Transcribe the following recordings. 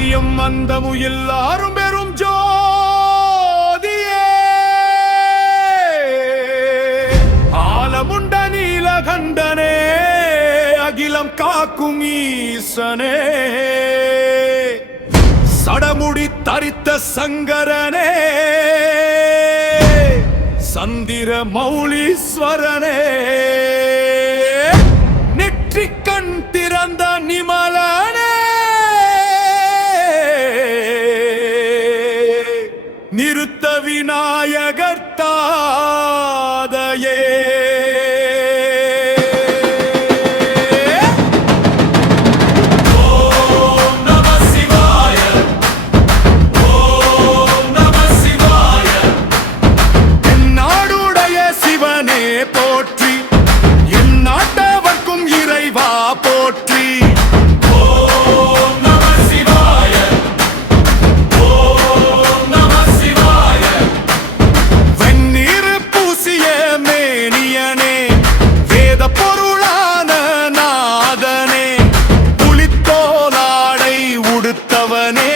ஆதியும் அந்தமும் எல்லாரும் பெரும் ஜோதியே ஆலமுண்ட நீலகண்டனே அகிலம் காக்கும் ஈசனே சடமுடி தரித்த சங்கரனே சந்திர மௌலீஸ்வரனே நெற்றிக்கண் திறந்த நிமலனே நிறுத்த விநாயகர் தாதையே போற்றி என் நாட்டவர்க்கும் இறைவா போற்றி ஓம் நம சிவாய ஓம் நம சிவாய வெந்நீர் பூசிய மேனியனே வேத பொருளான நாதனே புலித்தோலாடை உடுத்தவனே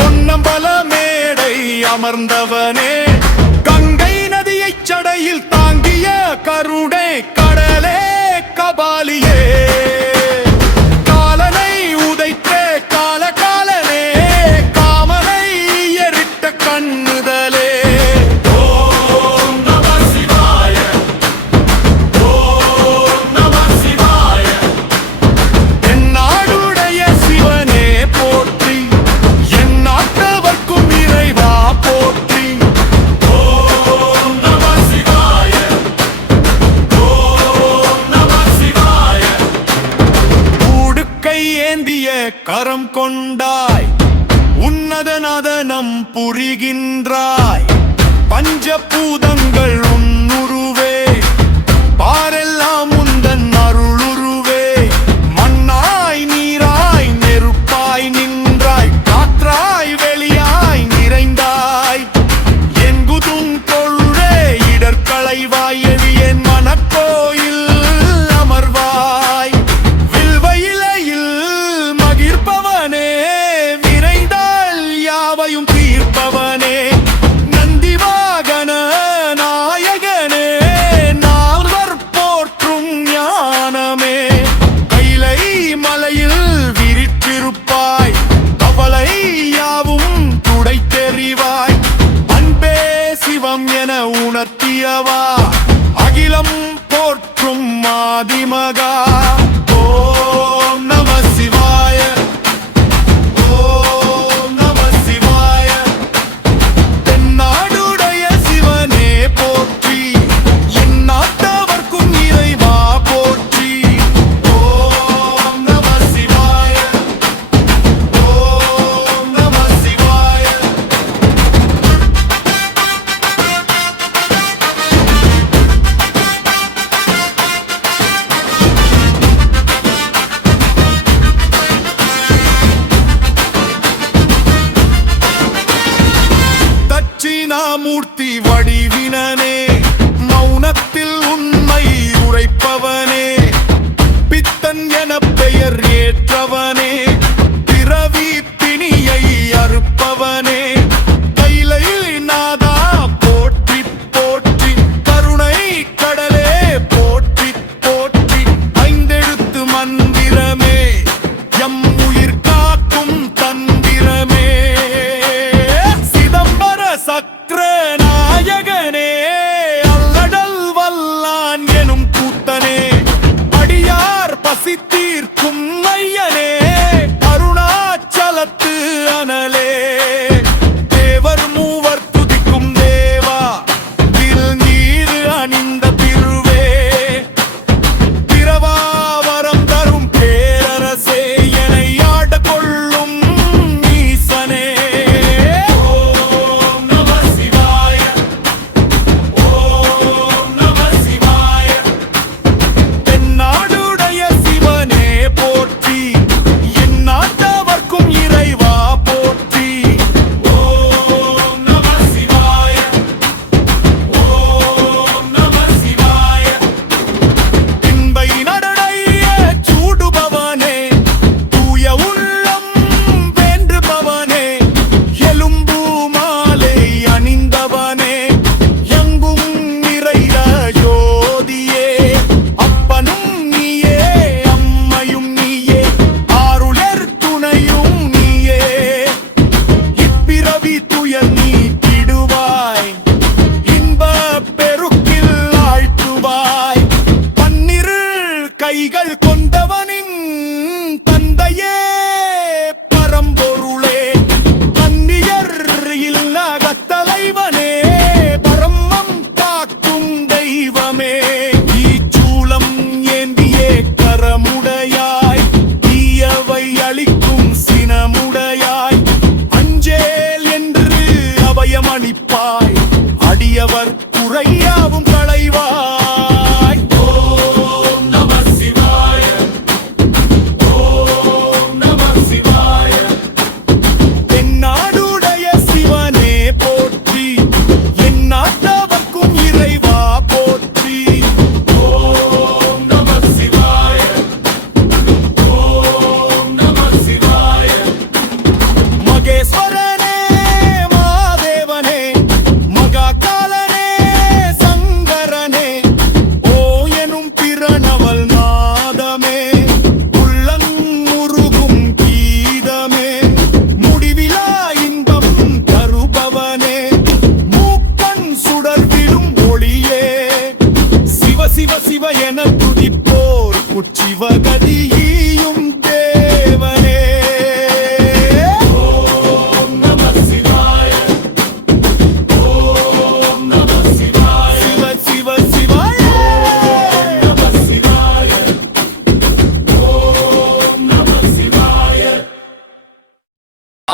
பொன்னம்பல மேடை அமர்ந்தவனே கங்கை நதியைச் சடையில் தாங்கிய கருணை கடலே கபாலியே காலனை உதைத்தே காலகாலனே காமனை எரிட்ட கண்ணுதலே ஓம் நம சிவாய ஓம் நம சிவாய என் நாடுடைய சிவனே போற்றி என் நாட்டவர்க்கும் இறைவா போற்றி ஏந்திய கரம் கொண்டாய் உன்னதநாதனம் புரிகின்றாய் பஞ்சபூதங்கள் உன்னுருவே பாரெல்லாம் உந்தன் அருளுருவே மண்ணாய் நீராய் நெருப்பாய் நின்றாய் காற்றாய் வெளியாய் நிறைந்தாய் எங்குதும் கொள்வே இடர்களைவாய் என் மனக்கோயில் அமர்வாய் விரைந்தால் யாவையும் தீர்ப்பவனே நந்தி வாகன நாயகனே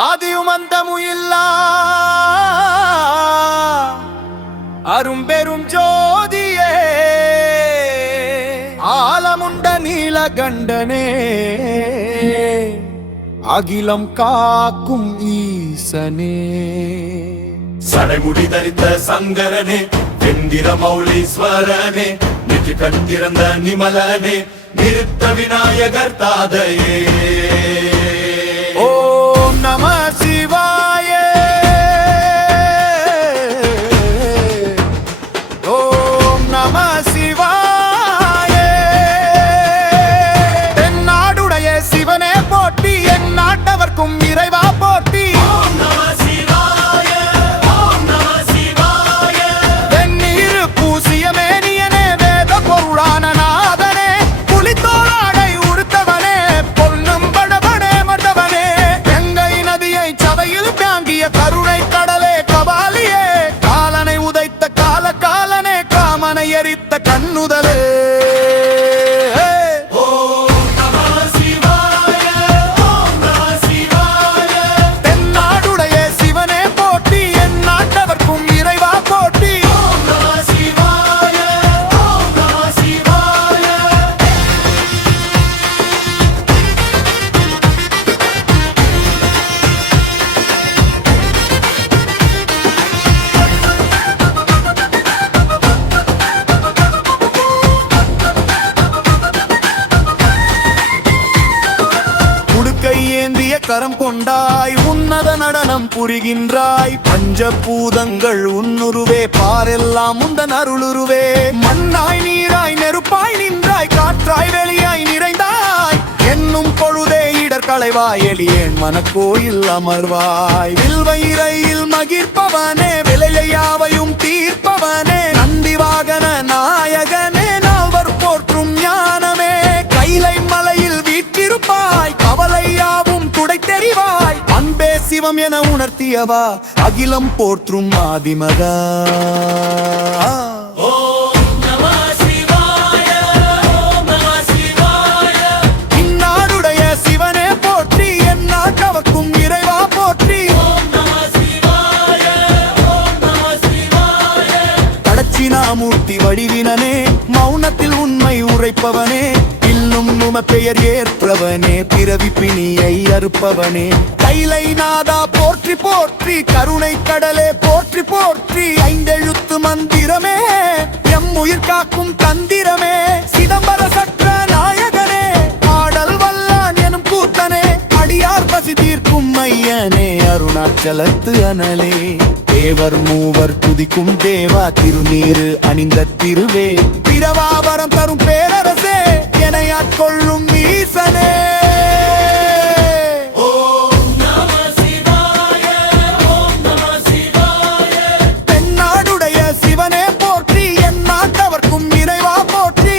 ஆதியும் அந்தமும் இல்லா அரும்பெரும் ஜோதியே ஆலமுண்ட நீலகண்டனே அகிலம் காக்கும் ஈசனே சடைமுடி தரித்த சங்கரனே வெந்திர மௌலீஸ்வரனே நெற்றி கட்டிறந்த நிமலனே நிறுத்த விநாயகர் தாதையே ஓம் நம சிவாய ஓம் நம சிவாய தென்னாடுடைய சிவனே போற்றி என் நாட்டவர்க்கும் இறைவா போற்றி ஓம் நம சிவாய ஓம் நம சிவாய வெந்நீர் பூசிய மேனியனே வேத பொருளான நாதனே புலித்தோளாடை உடுத்தவனே பொன்னும் படபடே மட்டவனே கங்கை நதியை சதையில் பியாங்கிய கருணை கடலே கபாலியே காலனை உதைத்த காலனே காமனை எரித்த கண்ணுதலே ஏந்திய கரம் கொண்டாய் உன்னத நடனம் புரிகின்றாய் பஞ்சபூதங்கள் உன்னுருவே பாரெல்லாம் உந்தன் அருளுருவே மண்ணாய் நீராய் நெருப்பாய் நின்றாய் காற்றாய் வெளியாய் நிறைந்தாய் என்னும் பொழுதே இடர்களைவாய் எளியேன் மனக்கோயில் அமர்வாய் வில்வயிரையில் மகிழ்ப்பவனே விலையை யாவையும் தீர்ப்பவனே நந்தி வாகன நாயகனே நால்வர் போற்றும் ஞானமே கைலை மலையில் வீற்றிருப்பாய் கவலை யாவும் துடை தெரிவாய் அன்பே சிவம் என உணர்த்தியவா அகிலம் போற்றும் ஆதிமகா இந்நாடுடைய சிவனே போற்றி என் நாட்டவர்க்கும் இறைவா போற்றி தட்சிணாமூர்த்தி வடிவினனே மௌனத்தில் உண்மை உரைப்பவனே உம பெயர் ஏற்றவனே பிறவி பிணியை அறுப்பவனே கைலை நாதா போற்றி போற்றி கருணை கடலே போற்றி போற்றி ஐந்தெழுத்து மந்திரமே எம் உயிர் காக்கும் தந்திரமே சிதம்பர சக்கர நாயகனே பாடல் வல்லான் எனும் கூத்தனே அடியார் பசி தீர்க்கும் மையனே அருணாச்சலத்து அனலே தேவர் மூவர் துதிக்கும் தேவா திருநீரு அணிந்த திருவே பிறவாவரம் தரும் பேரரசே எனை ஆட்கொள்ளும் ஈசனே தென்னாடுடைய சிவனே போற்றி என் நாட்டவர்க்கும் இறைவா போற்றி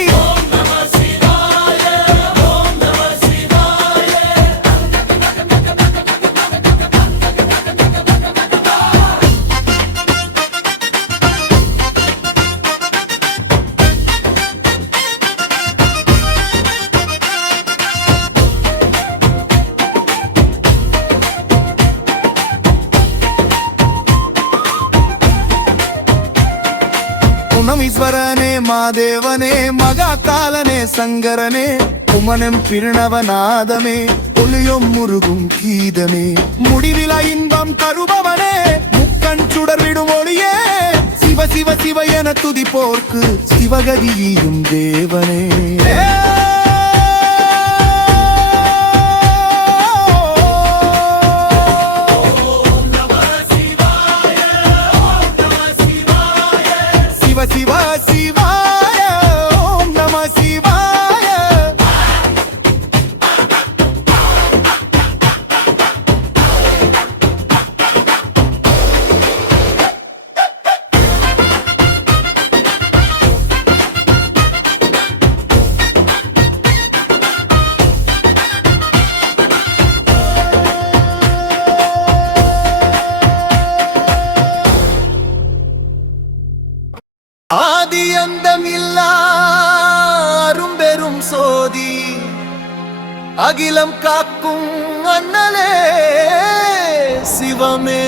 ஈஸ்வரனே மாதேவனே மகா காலனே சங்கரனே உமனம் பிரணவநாதமே ஒளியும் முருகும் கீதமே முடிவிலா இன்பம் தருபவனே முக்கண் சுடர்விடும் ஒளியே சிவ சிவ சிவ என துதிப்போர்க்கு சிவகதியும் தேவனே சிவ சிவாய ஓம் நம சிவாய ஆதியந்தம் இல்லா அரும்பெரும் சோதி அகிலம் காக்கும் அண்ணலே சிவமே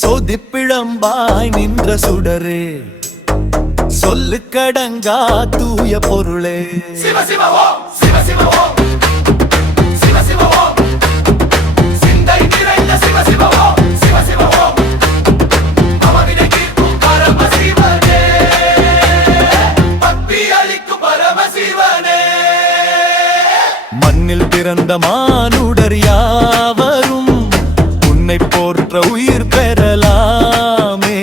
சொதிப்பிழம்பாய் நின்ற சுடரே சொல்லு கடங்கா தூய பொருளே சிவ சிவ ஓம் சிவ சிவ ஓம் சிவ சிவ ஓம் சிந்தை நிறைந்த சிவ சிவ ஓம் சிவ சிவ ஓம் அவவினை தீர்க்கும் பரமசிவனே பக்தி அளிக்கும் பரமசிவனே மண்ணில் பிறந்த மானுடர் யாவரும் உன்னை போற்ற உயிர் பெறலாமே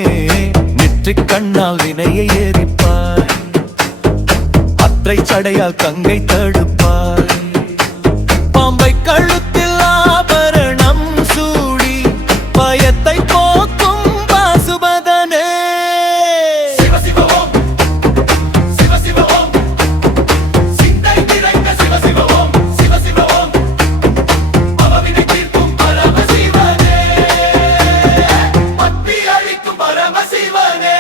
நெற்றிக் கண்ணால் வினையை எரிப்பாய் அற்றை சடையால் கங்கை தடுப்பாய் பாம்பை கழுத்தில் ஆபரணம் சூடி பயத்தை போக்கும் பாசுபதனே சிவ சிவ ஓம் சிவ சிவ ஓம் சிந்தை நிறைந்த சிவ சிவ ஓம் சிவ சிவ ஓம் அவவினை தீர்க்கும் பரமசிவனே பக்தி அளிக்கும் பரமசிவனே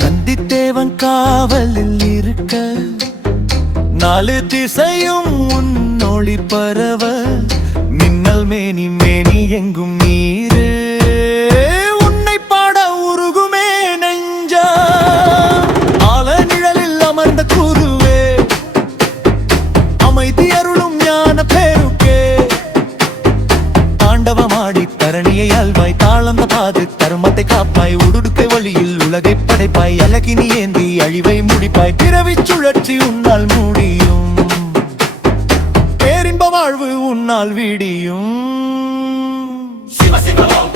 நந்திதேவன் காவலில் இருக்க நாலு திசையும் உன்னொளி பரவ மின்னல் மேனி மேனி எங்கும் நீரே உன்னை பாட உருகுமே நெஞ்சா ஆல நிழலில் அமர்ந்த குருவே அமைதி அருளும் ஞான பேருக்கே தாண்டவமாடி தரணியை அல்வாய் தாளந்த பாது தர்மத்தை காப்பாய் உடுடுக்கை வழியில் உலகை படைப்பாய் அழகினி ஏந்தி அழிவை முடிப்பாய் பிறவிச் சுழற்சி உன்னால் முடியும் பேரின்ப வாழ்வு உன்னால் விடியும் சிவ சிவ ஓம்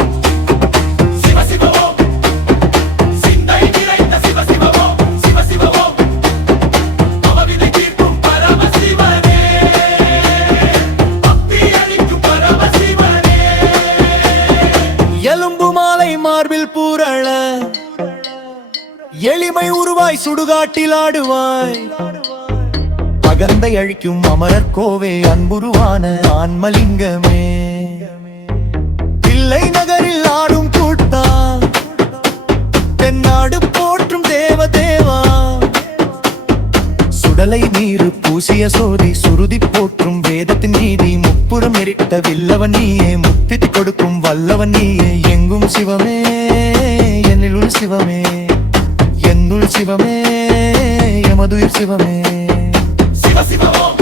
சிவ சிவ ஓம் சிந்தை நிறைந்த சிவ சிவ ஓம் சிவ சிவ ஓம் அவவினை தீர்க்கும் பரமசிவனே பக்தி அளிக்கும் பரமசிவனே எலும்பு மாலை மார்பில் பூரள எளிமை உருவாய் சுடுகாட்டில் ஆடுவாய் அகந்தை அழிக்கும் அமரர் கோவே அன்புருவான ஆன்மலிங்கமே பிள்ளை நகரில் ஆடும் கூட்டா தென்னாடு போற்றும் தேவ தேவா சுடலை நீரு பூசிய சோதி சுருதி போற்றும் வேதத்தின் நீதி முப்புறம் எரிட்ட வில்லவன் நீயே முக்தி கொடுக்கும் வல்லவன் நீயே எங்கும் சிவமே என்னிலுள் சிவமே என்னுள் சிவமே எமதுயிர் சிவமே சிவ சிவ ஓம்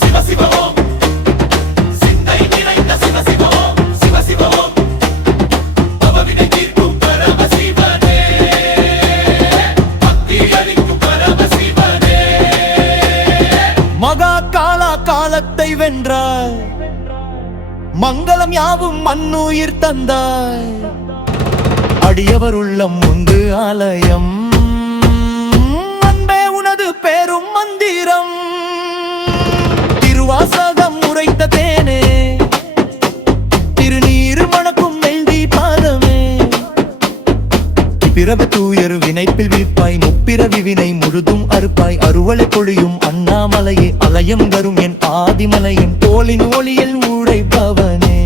சிவ சிவ ஓம் சிந்தை நிறைந்த சிவ சிவ ஓம் சிவ சிவ ஓம் அவவினை தீர்க்கும் பரமசிவனே பக்தி அளிக்கும் பரமசிவனே மகா காலா காலத்தை வென்றாய் மங்களம் யாவும் மண்ணுயிர் தந்தாய் அடியவர் உள்ளம் உண்டு ஆலயம் அன்பே உனது பேரும் மந்திரம் திருவாசகம் உரைத்த தேனே திருநீர் மணக்கும் மெல்தி பாதமே பிறவி தூயர் வினைப்பில் விற்பாய் முப்பிறவி வினை முழுதும் அறுப்பாய் அறுவலை பொழியும் அண்ணாமலையே அலயம் தரும் என் ஆதிமலையின் தோளின் ஒளியில் உழைப்பவனே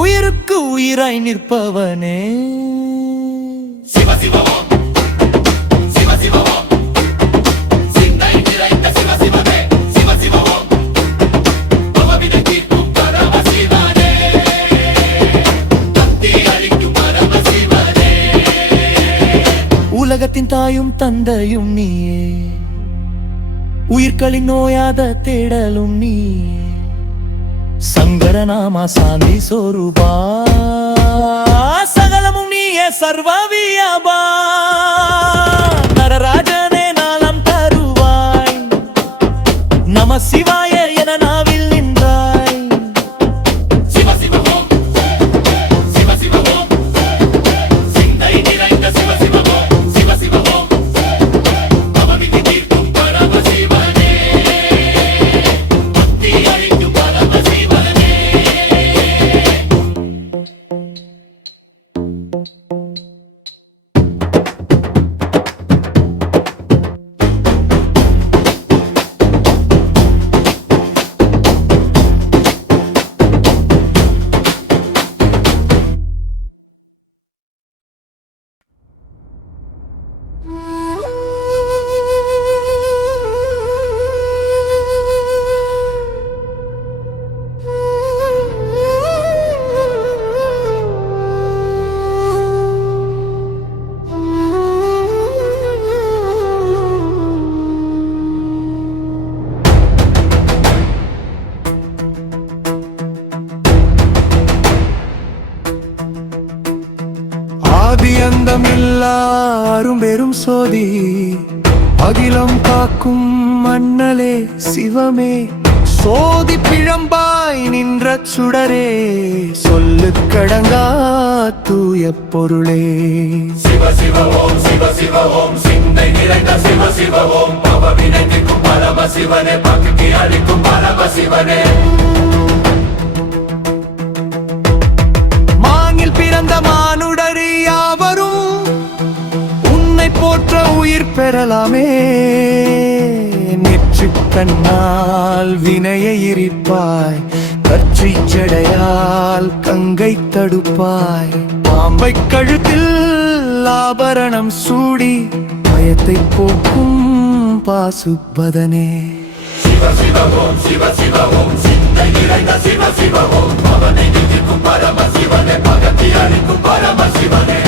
உயிருக்கு உயிராய் நிற்பவனே சிவ சிவ ஓம் சிவ சிவ ஓம் சிந்தை நிறைந்த சிவ சிவமே சிவ சிவ ஓம் அவவினை தீர்க்கும் பரமசிவனே பக்தி அளிக்கும் பரமசிவனே உலகத்தின் தாயும் தந்தையும் நீயே உயிர்களின் நோயாத தேடலும் நீயே சங்கரநாமா சாந்தி சொரூபா சகலமும் நீயே சர்வ வியாபா நரராஜனே நாளம் தருவாய் நம சிவாய என நாவில் நின்றாய் சிவ சிவ ஓம் சிவ சிவ ஓம் சிந்தை நிறைந்த சிவ சிவ ஓம் சிவ சிவ ஓம் அவவினை தீர்க்கும் பரமசிவனே பக்தி அளிக்கும் பரமசிவனே சோதி அகிலம் காக்கும் மண்ணலே சிவமே சோதி பிழம்பாய் நின்ற சுடரே சொல்லு கடங்கா தூய பொருளே சிவ சிவ ஓம் சிவ சிவ ஓம் சிந்தை நிறைந்த சிவ சிவ ஓம் பவவினை தீர்க்கும் பரம சிவனே பக்தி அளிக்கும் பரம சிவனே மாங்கில் பிறந்த மானுடர் யாவரும் உன்னை போற்ற உயிர் பெறலாமே நெற்றி கண்ணால் வினையை எரிப்பாய் கற்றி ஜடையால் கங்கை தடுப்பாய் பாம்பை கழுத்தில் ஆபரணம் சூடி பயத்தை போக்கும் பாசுபதனே சிவ சிவ ஓம் சிவ சிவ ஓம் சிந்தை நிறைந்த சிவ சிவ ஓம் பவனை தீர்க்கும் பரம சிவனே பக்தி அளிக்கும் பரம சிவனே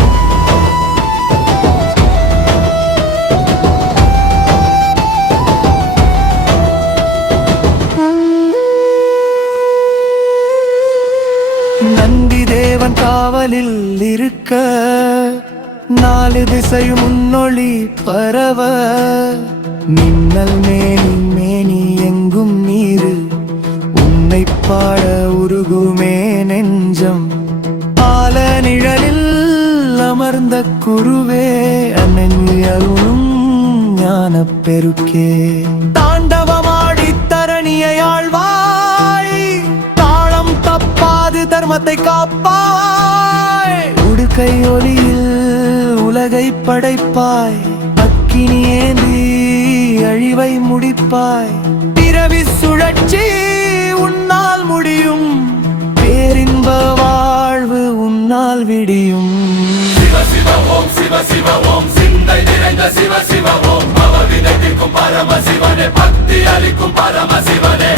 நந்தி தேவன் காவலில் இருக்க நாலு திசையும் முன்னொளி பரவ மின்னல் மேனி மேனி எங்கும் நீரு உன்னை பாட உருகுமே நெஞ்சம் ஆல நிழலில் அமர்ந்த குருவே அனன்யருளும் ஞான பெருக்கே தாண்டவமாடி தரணியை ஆழ்வாய் தாளம் தப்பாது தர்மத்தை காப்பாய் உடுக்கை ஒளியில் உலகை படைப்பாய் அக்கினி ஏந்தி அழிவை முடிப்பாய் பிறவி சுழற்சி உன்னால் முடியும் பேரின்ப வாழ்வு உன்னால் விடியும் சிவ சிவ ஓம் சிவ சிவ ஓம் சிந்தை நிறைந்த சிவ சிவ ஓம் பவவினை தீர்க்கும் பரம சிவனே பக்தி அளிக்கும் பரம சிவனே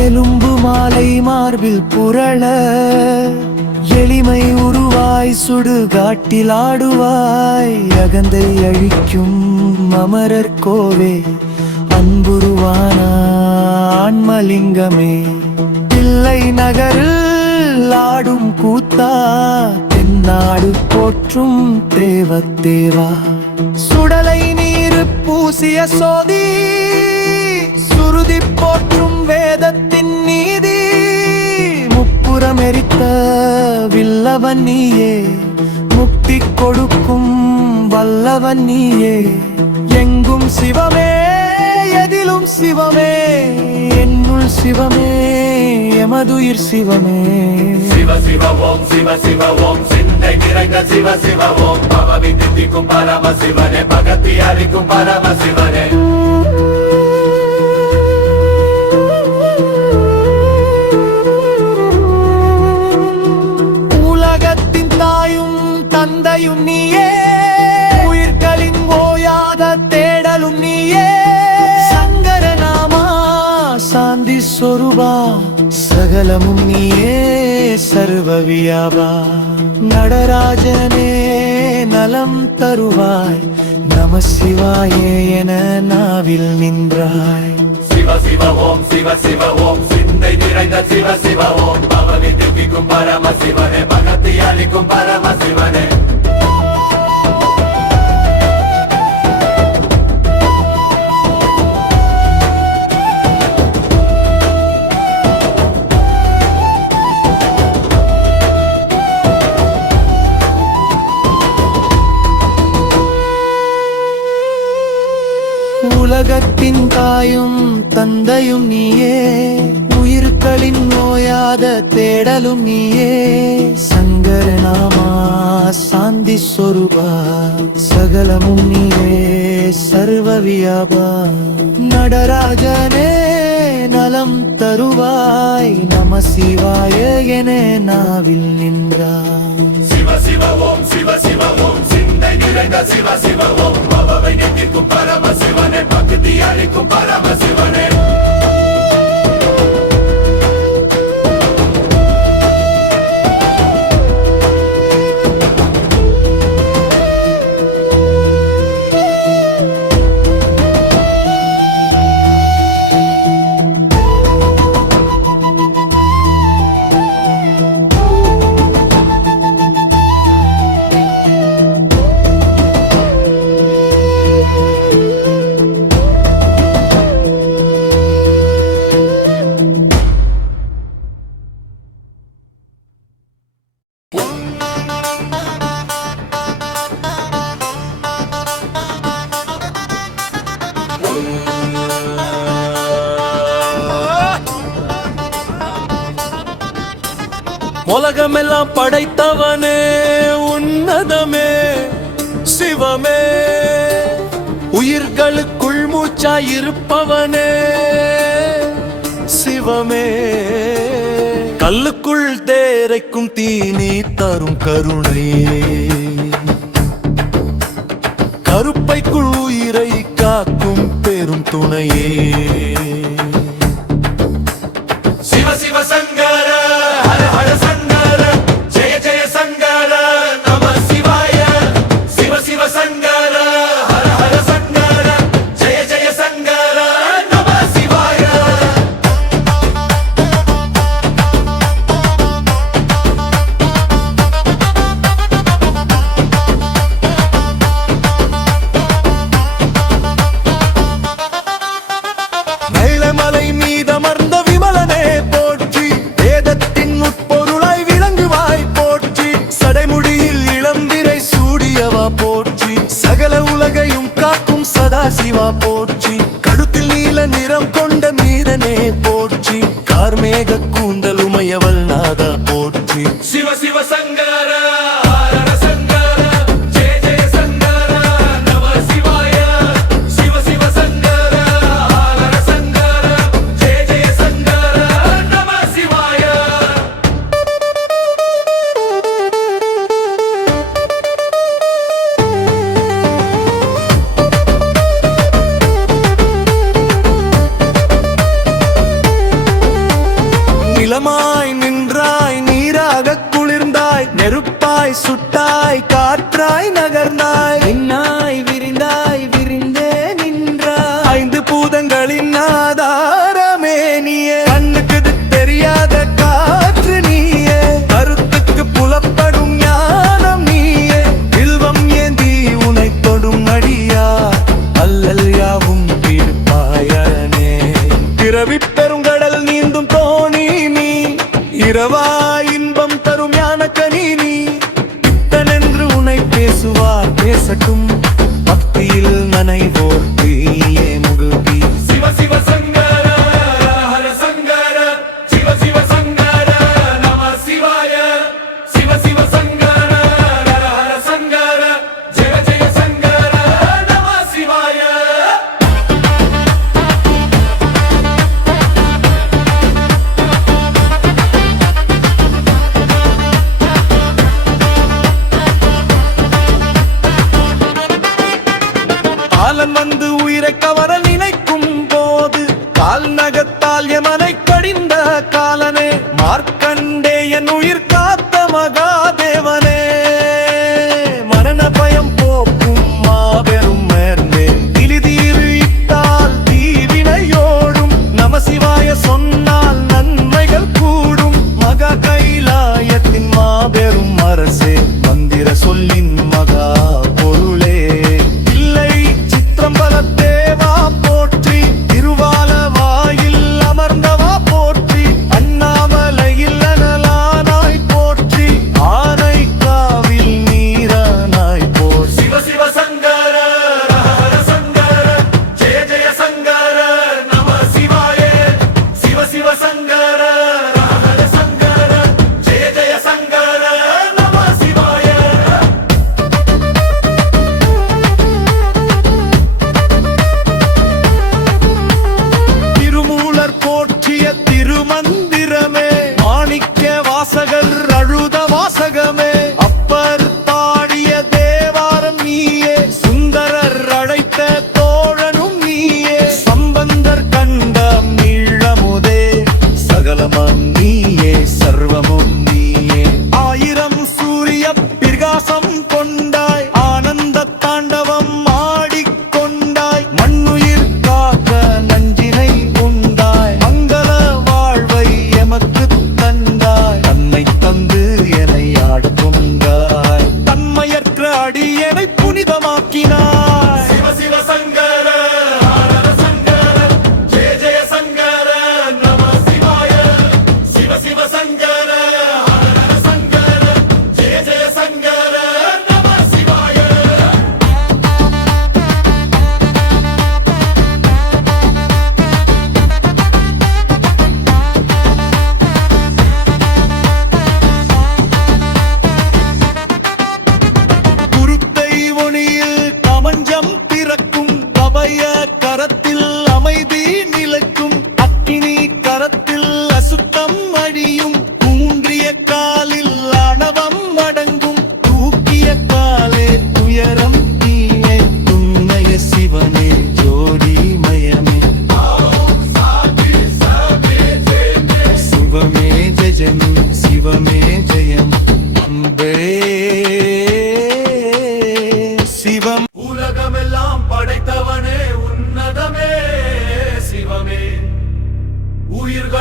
எலும்பு மாலை மார்பில் புரள எளிமை உருவாய் சுடுகாட்டில் ஆடுவாய் அகந்தை அழிக்கும் அமரர் கோவே அன்புருவான ஆன்மலிங்கமே பிள்ளை நகரில் ஆடும் கூத்தா தென்னாடு போற்றும் தேவத்தேவா சுடலை நீரு பூசிய சோதி சுருதி போற்றும் வேதத்தின் நீதி முப்புறம் எரித்த வில்லவன் நீயே முக்தி கொடுக்கும் வல்லவன் நீயே எங்கும் சிவமே எதிலும் சிவமே என்னுள் சிவமே எமதுயிர் சிவமே சிவ சிவ ஓம் சிவ சிவ ஓம் சிந்தை நிறைந்த சிவ சிவ ஓம் பவவினை தீர்க்கும் பரம சிவனே பக்தி அளிக்கும் பரம சிவனே உலகத்தின் தாயும் தந்தையும் நீயே உயிர்களின் ஓயாத தேடலும் நீயே சங்கரநாமா சாந்தி சொருபா சகலமும் நீயே சர்வ வியாபா நடராஜனே நலம் தருவாய் நம சிவாயே என நாவில் நின்றாய் சிவ சிவ ஓம் சிவ சிவ ஓம் சிந்தை நிறைந்த சிவ சிவ ஓம் பவனை தீர்க்கும் பரம சிவனே பக்தி அளிக்கும் பரம சிவனே உலகத்தின் தாயும் தந்தையும் நீயே உயிர்களின் நோயாத தேடலும் நீயே சங்கரநாமா சாந்தி சொருபா சகலமும் நீயே சர்வ வியாபா நடராஜனே நலம் தருவாய் நம சிவாய என நாவில் நின்றாய் சிவ சிவ ஓம் சிவ சிவ ஓம் சிந்தை நிறைந்த சிவ சிவ ஓம் பவவினை தீர்க்கும் பரம சிவனே பக்தி அளிக்கும் பரம சிவனே உலகமெல்லாம் படைத்தவனே உன்னதமே சிவமே உயிர்களுக்குள் மூச்சாயிருப்பவனே சிவமே கல்லுக்குள் தேரைக்கும் தீனி தரும் கருணையே கருப்பைக்குள் உயிரை காக்கும் பெரும் துணையே சிவ சிவ சங்கர ஹர ஹர சங்கர ஜெய ஜெய சங்கர நம சிவாய சிவ சிவ சங்கர ஹர ஹர சங்கர ஜெய ஜெய சங்கர நம சிவாய மலை மீதமர்ந்த விமலனே போற்றி வேதத்தின் உட்பொருளாய் விளங்குவாய் போற்றி சடைமுடியில் இளம்பிரை சூடியவா போற்றி சகல உலகையும் காக்கும் சதாசிவா போற்றி கழுத்தில் நீல நிறம் கொண்ட மீரனே போற்றி கார்மேக கூந்தல் உமையவள் நாதா போற்றி சிவ சிவ சங்கர ஹர ஹர சங்கர ஜெய ஜெய சங்கர நம சிவாய சிவ சிவ சங்கர ஹர ஹர சங்கர ஜெய ஜெய சங்கர நம சிவாய நிலமாய் நின்றாய் நீராக குளிர்ந்தாய் நெருப்பாய் சுட்டாய் காற்றாய் நகர்ந்தாய் நின்னாய் விரிந்தாய் விரிந்தே நின்றாய் ஐந்து பூதங்களின் ஆதாரமே நீயே கண்ணுக்கு தெரியாத காற்று நீயே கருத்துக்கு புலப்படும் ஞானம் நீயே வில்வம் ஏந்தி உனை தொடும் அடியா அல்லல் யாவும் தீர்ப்பாயனே பிறவி பெருங்கடல் நீந்தும் தோணி நீ இரவா இன்பம் தரும் ஞானக்கனி நீ பித்தனென்று உனை பேசுவார் பேசட்டும் பக்தியில் நனைவோர் தீயே முகுதி சிவ சிவ சங்கர ஹர சங்கர சிவ சிவ சங்கர நம சிவாய சிவ சிவ சங்கர ஹர ஹர சங்கர ஜெய ஜெய சங்கர நம சிவாய காலன் வந்து உயிரை கவர நினைக்கும் போது கால் நகத்தால் எமனை கடிந்த காலனே மார்க்கண்டேயன் உயிர் காத்த மகாதேவனே மரண பயம் போக்கும் மாபெரும் மேர்ந்தே திலிதீரு இட்டால் தீவினையோடும் நம சிவாய சொன்னால் நன்மைகள் கூடும் மகா கைலாயத்தின் மாபெரும் அரசே மந்திர சொல்லின் மகா பொருளே இல்லை சித்திரம்பல தேவா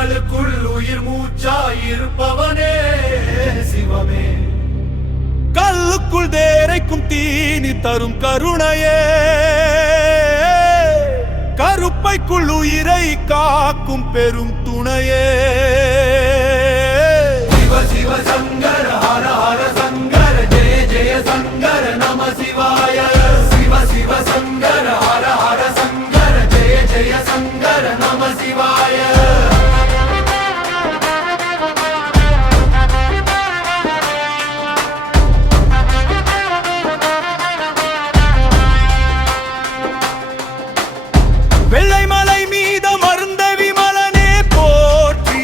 எங்களுக்குள் உயிர் மூச்சாயிருப்பவனே சிவமே. கல்லுக்குள் தேரைக்கும் தீனி தரும் கருணையே, கருப்பைக்குள் உயிரை காக்கும் பெரும் துணையே. சிவ சிவ சங்கர ஹர ஹர சங்கர ஜெய ஜெய சங்கர நம சிவாய. சிவ சிவ சங்கர ஹர ஹர சங்கர ஜெய ஜெய சங்கர நம சிவாய. வெள்ளை மலை மீத மருந்த விமலனே போற்றி,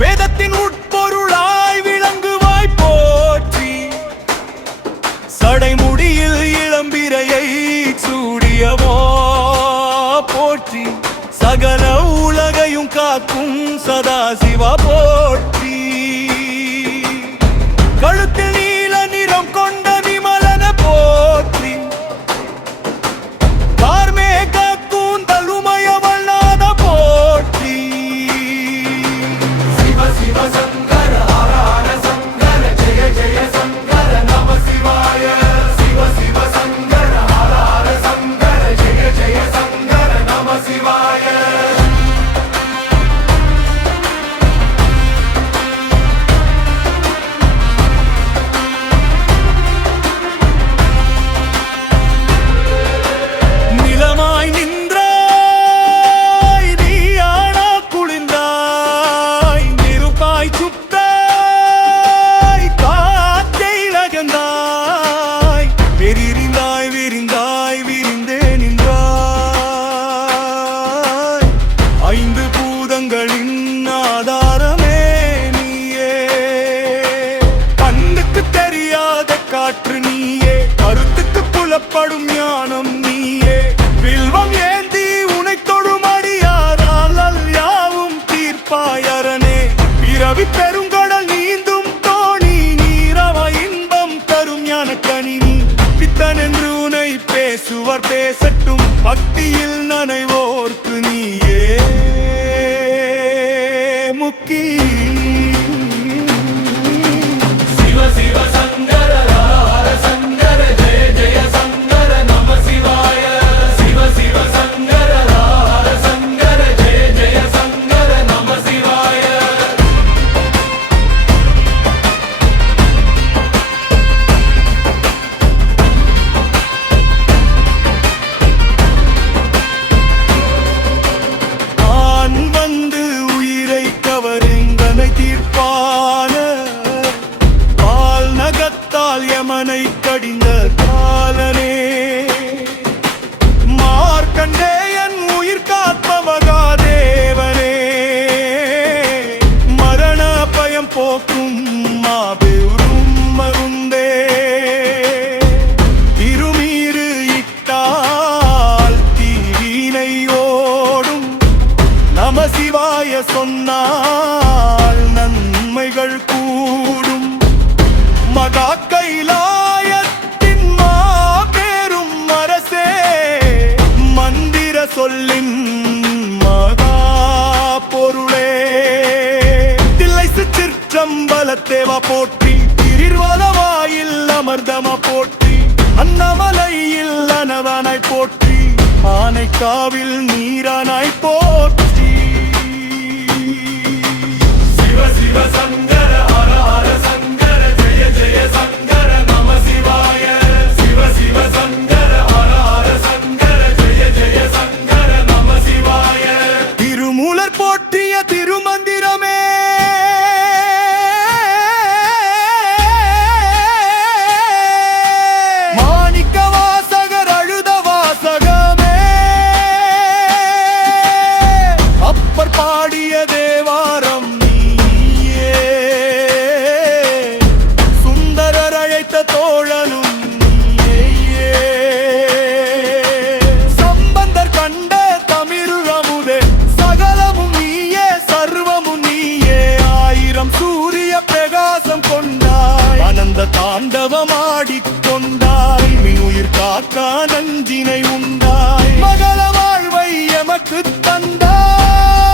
வேதத்தின் உட்பொருளாய் விளங்குவாய் போற்றி. சடைமுடியில் இளம்பிரையை சூடியவோ போற்றி, சகல உலகையும் காக்கும் சதாசிவா போற்றி. கழுத்தில் நீல நிறம் கொண்ட விமலன போற்றி, கார்மேக கூந்தலுமயவனாத போற்றி. சிவ சிவ சங்கர ஹர ஹர சங்கர ஜெய ஜெய சங்கர நம சிவாய. சிவ சிவ சங்கர ஹர ஹர சங்கர ஜெய ஜெய சங்கர நம சிவாய. நிலமாய் நின்றாய் நீயானா குளிர்ந்தாய், நெருப்பாய் சுட்டாய் காற்றை நகர்ந்தாய், விரிந்தாய் விரிந்தாய் விரிந்தே நின்றாய். ஐந்து பூதங்களின் ஆதாரமே நீயே, கண்ணுக்கு தெரியாத காற்று நீயே, கருத்துக்கு புலப்படும் ஞானம் நீயே. வில்வம் ஏந்தி உனை தொடும் அடியாரால் யாவும் தீர்ப்பாயரனே. பிறவி பெருங்கடல் நீந்தும் தோணி, நீரவ இன்பம் தரும் ஞான கணினி. பித்தன் என்று உனை பேசுவர் பேசட்டும், பக்தியில் நனைவோர்க்கு நீயே முக்கி. சிவ சிவ சங்கர ஹர ஹர சங்கர ஜெய ஜெய சங்கர நம சிவாய. சிவ சிவ சங்கர ஹர ஹர சங்கர ஜெய ஜெய சங்கர நம சிவாய. ஆண் வந்து உயிரை கவருங்கனை தீர்ப்பான, பால் நகத்தால் யமனை கடிந்த காலனே. மார்க்கண்டேயன் உயிர் காத்த மகாதேவனே, மரண பயம் போக்கும் மாபெரும் மருந்தே. இருமீறு இட்டால் தீவினை ஓடும், நம சிவாய சொன்னால் நன்மைகள் கூடும். மகா கைலாயத்தின் மாபெரும் அரசே, மந்திர சொல்லின் மகா பொருளே. தில்லை சிற்றம்பலத்தேவா போற்றி, திரிர்வலவாயில் அமர்தமா போற்றி. அன்னமலையில் அனவனாய் போற்றி, ஆனைக்காவில் நீரானாய் போற்றி. சிவ சிவ சங்கர ஹர ஹர சங்கர ஜெய ஜெய சங்கர நம சிவாய. சிவ சிவ சங்கர ஹர ஹர சங்கர ஜெய ஜெய சங்கர நம சிவாய. திருமூலர் போற்றிய திருமந்திரமே, மாணிக்க வாசகர் அழுத வாசகமே, அப்பர் பாடிய தேவாரம் நீயே, சுந்தரர் அழைத்த தோழனும் நீயே. சம்பந்தர் கண்ட தமிழமுதே, சகலமும் நீயே சர்வமும் நீயே. ஆயிரம் சூரிய பிரகாசம் கொண்டாய், ஆனந்த தாண்டவமாடிக்கொண்டாய். உயிர் காக்கா நஞ்சினை உண்டாய், மகள வாழ்வை எமக்கு தந்தாய்.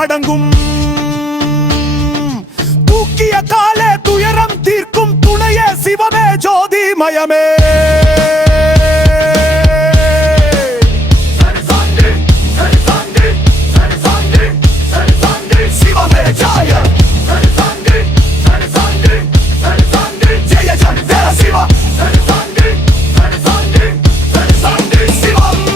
அடங்கும். தூக்கிய காலே துயரம் தீர்க்கும் துணையே சிவமே ஜோதிமயமே. சிவமே ஜாய ஜெய ஜன சிவா சிவம்.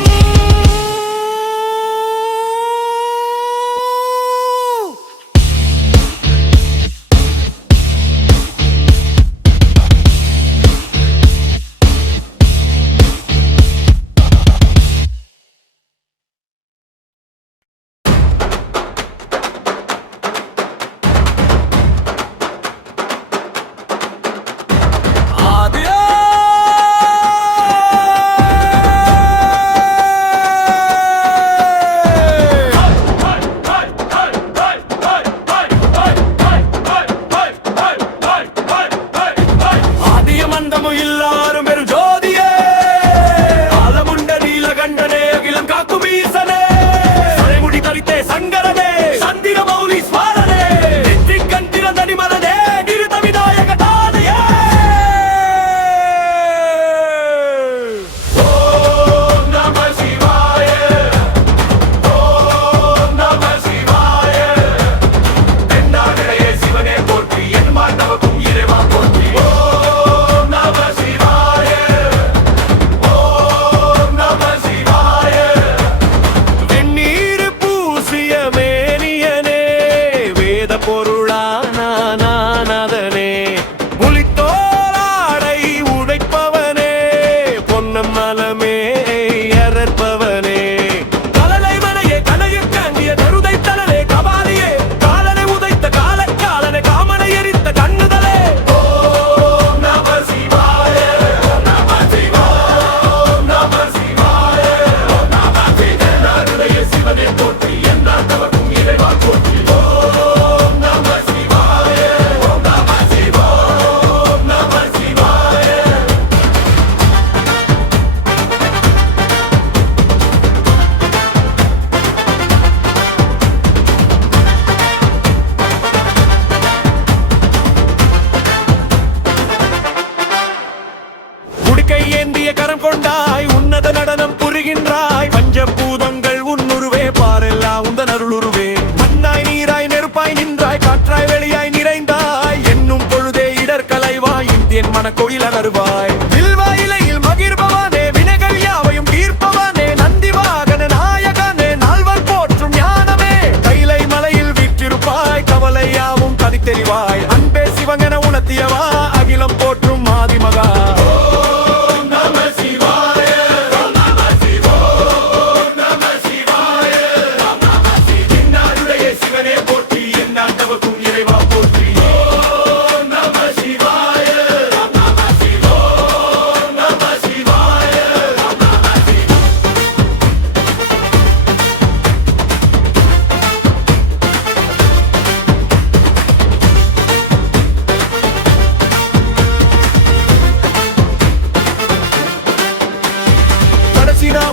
மனக்கோயில் அருவாய் வில்வாயிலையில் மகிழ்பவனே வினைகள் யாவையும் தீர்ப்பவனே நந்தி வாகன நாயகனே நால்வர் போற்றும் ஞானமே கைலை மலையில் வீற்றிருப்பாய் கவலை யாவும் கதித்தெறிவாய் அன்பே சிவங்கன உணர்த்தியவா அகிலம் போற்றும் மாதிமகா.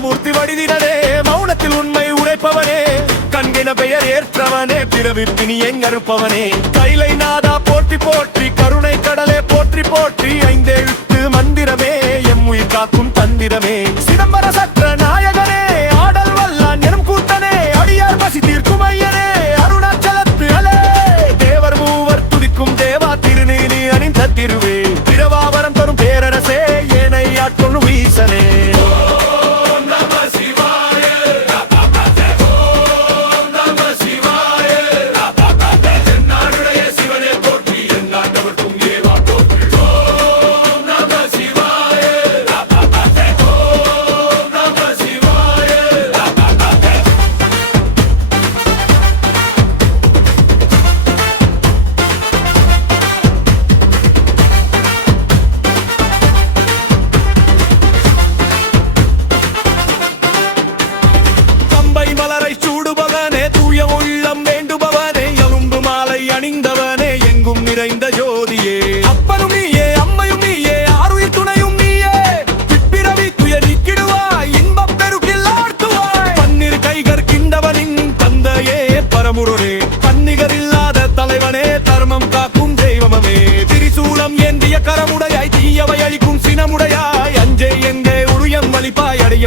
மூர்த்தி வடிதினே மௌனத்தில் உண்மை உரைப்பவனே கண்கின பெயர் ஏற்றவனே பிறவிப்பினி எங்கறுப்பவனே கைலை நாதா போற்றி போற்றி கருணை கடலே போற்றி போற்றி ஐந்தெழுத்து மந்திரமே எம் உயிர் காக்கும் தந்திரமே சிதம்பர சற்ற நாயகனே ஆடல் வல்லான் எனும் கூட்டனே அடியார் பசி தீர்க்கும் ஐயனே அருணாச்சலத்து அலே தேவர் மூவர் துதிக்கும் தேவா திருநீலி அணிந்த திருவே பிறவாவரம் தரும் பேரரசே ஏனை ஆட்கொள்ளும் ஈசனே.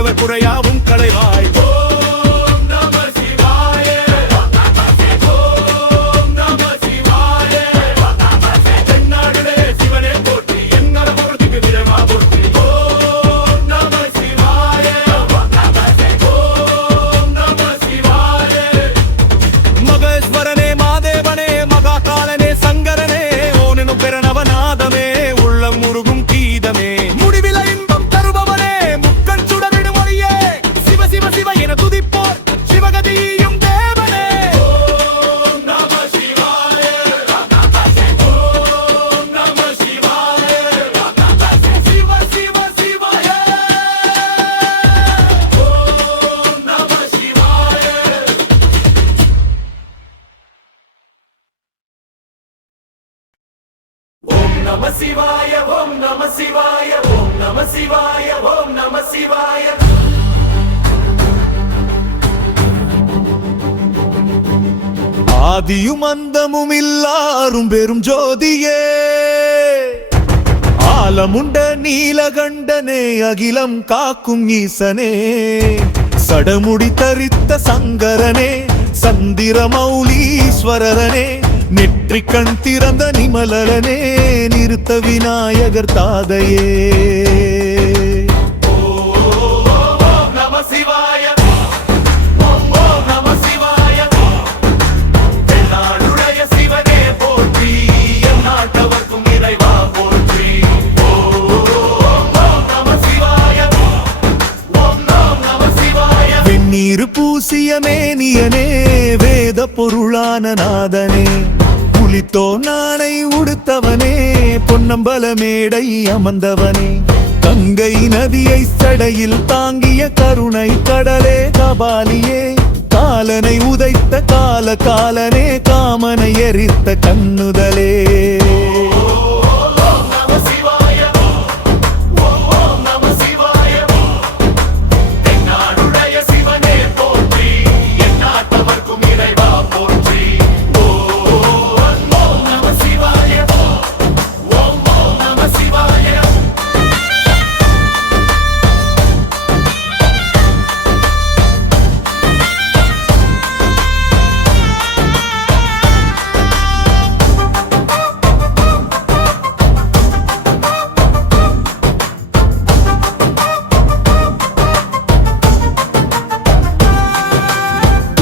தீயவர் குறையாவும் களைவாய். ஓம் நம சிவாய ஓம் நம சிவாய தென்னாடுடைய சிவனே போற்றி என்கிற பொருத்துக்கு விரமா போற்றி. ஓம் நம சிவாய ஓம் நம சிவாய மகேஸ்வரனே மாதேவனே மகாகாலனே சங்கரனே ஓனெனும் பெறனவநாதமே உள்ளம் முருகும் கீதமே முடிவில இன்பம் தருபவனே முக்கண் சுடரிடும் ஒளியே சிவ சிவ சிவ என துதிப்போர் சிவகதியும் தேவனே. ஓம் நம சிவாய ஓம் நம சிவாய சிவ சிவ சிவாய ஓம் நம சிவாய. ஓம் நம சிவாய ஓம் நம சிவாய ஓம் நம சிவாய ஓம் நம சிவாய. ஆதியும் அந்தமும் இல்லாரும் பெரும் ஜோதியே ஆலமுண்ட நீலகண்டனே அகிலம் காக்கும் ஈசனே சடமுடி தரித்த சங்கரனே சந்திர மௌலீஸ்வரரனே நெற்றிக்கண் திறந்த நிமலரனே நிறுத்த விநாயகர் தாதையே. ஓம் நம சிவாய ஓம் நம சிவாய தென்னாடுடைய சிவனே போற்றி எந்நாட்டவர்க்கும் இறைவா போற்றி. ஓம் நம சிவாய ஓம் நம சிவாய. வெந்நீர் பூசிய மேனியனே வேத பொருளான நாதனே புலித்தோ நானை உடுத்தவனே பொன்னம்பல மேடை அமர்ந்தவனே கங்கை நதியை சடையில் தாங்கிய கருணை கடலே கபாலியே காலனை உதைத்த கால காலனே காமனை எரித்த கண்ணுதலே. ஓம் நம சிவாய ஓம் நம சிவாய தென்னாடுடைய சிவனே போற்றி எந்நாட்டவர்க்கும் இறைவா போற்றி. ஓம் நம சிவாய ஓம் நம சிவாய.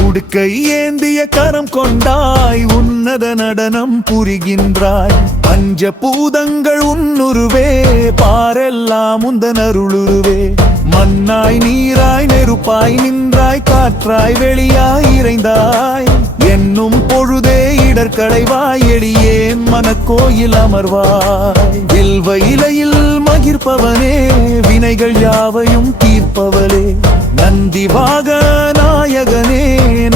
உடுக்கை ஏந்திய கரம் கொண்டாய் உன்னத நடனம் புரிகின்றாய் பஞ்ச பூதங்கள் உன்னுருவே பாரெல்லாம் உந்தன் அருளுருவே மண்ணாய் நீராய் நெருப்பாய் நின்றாய் காற்றாய் வெளியாய் இறைந்தாய் என்னும் பொழுதே இடர்களைவாய் எளியேன் மனக்கோயில் அமர்வாய் வெல்வ இலையில் மகிழ்ப்பவனே வினைகள் யாவையும் தீர்ப்பவளே நந்தி வாக நாயகனே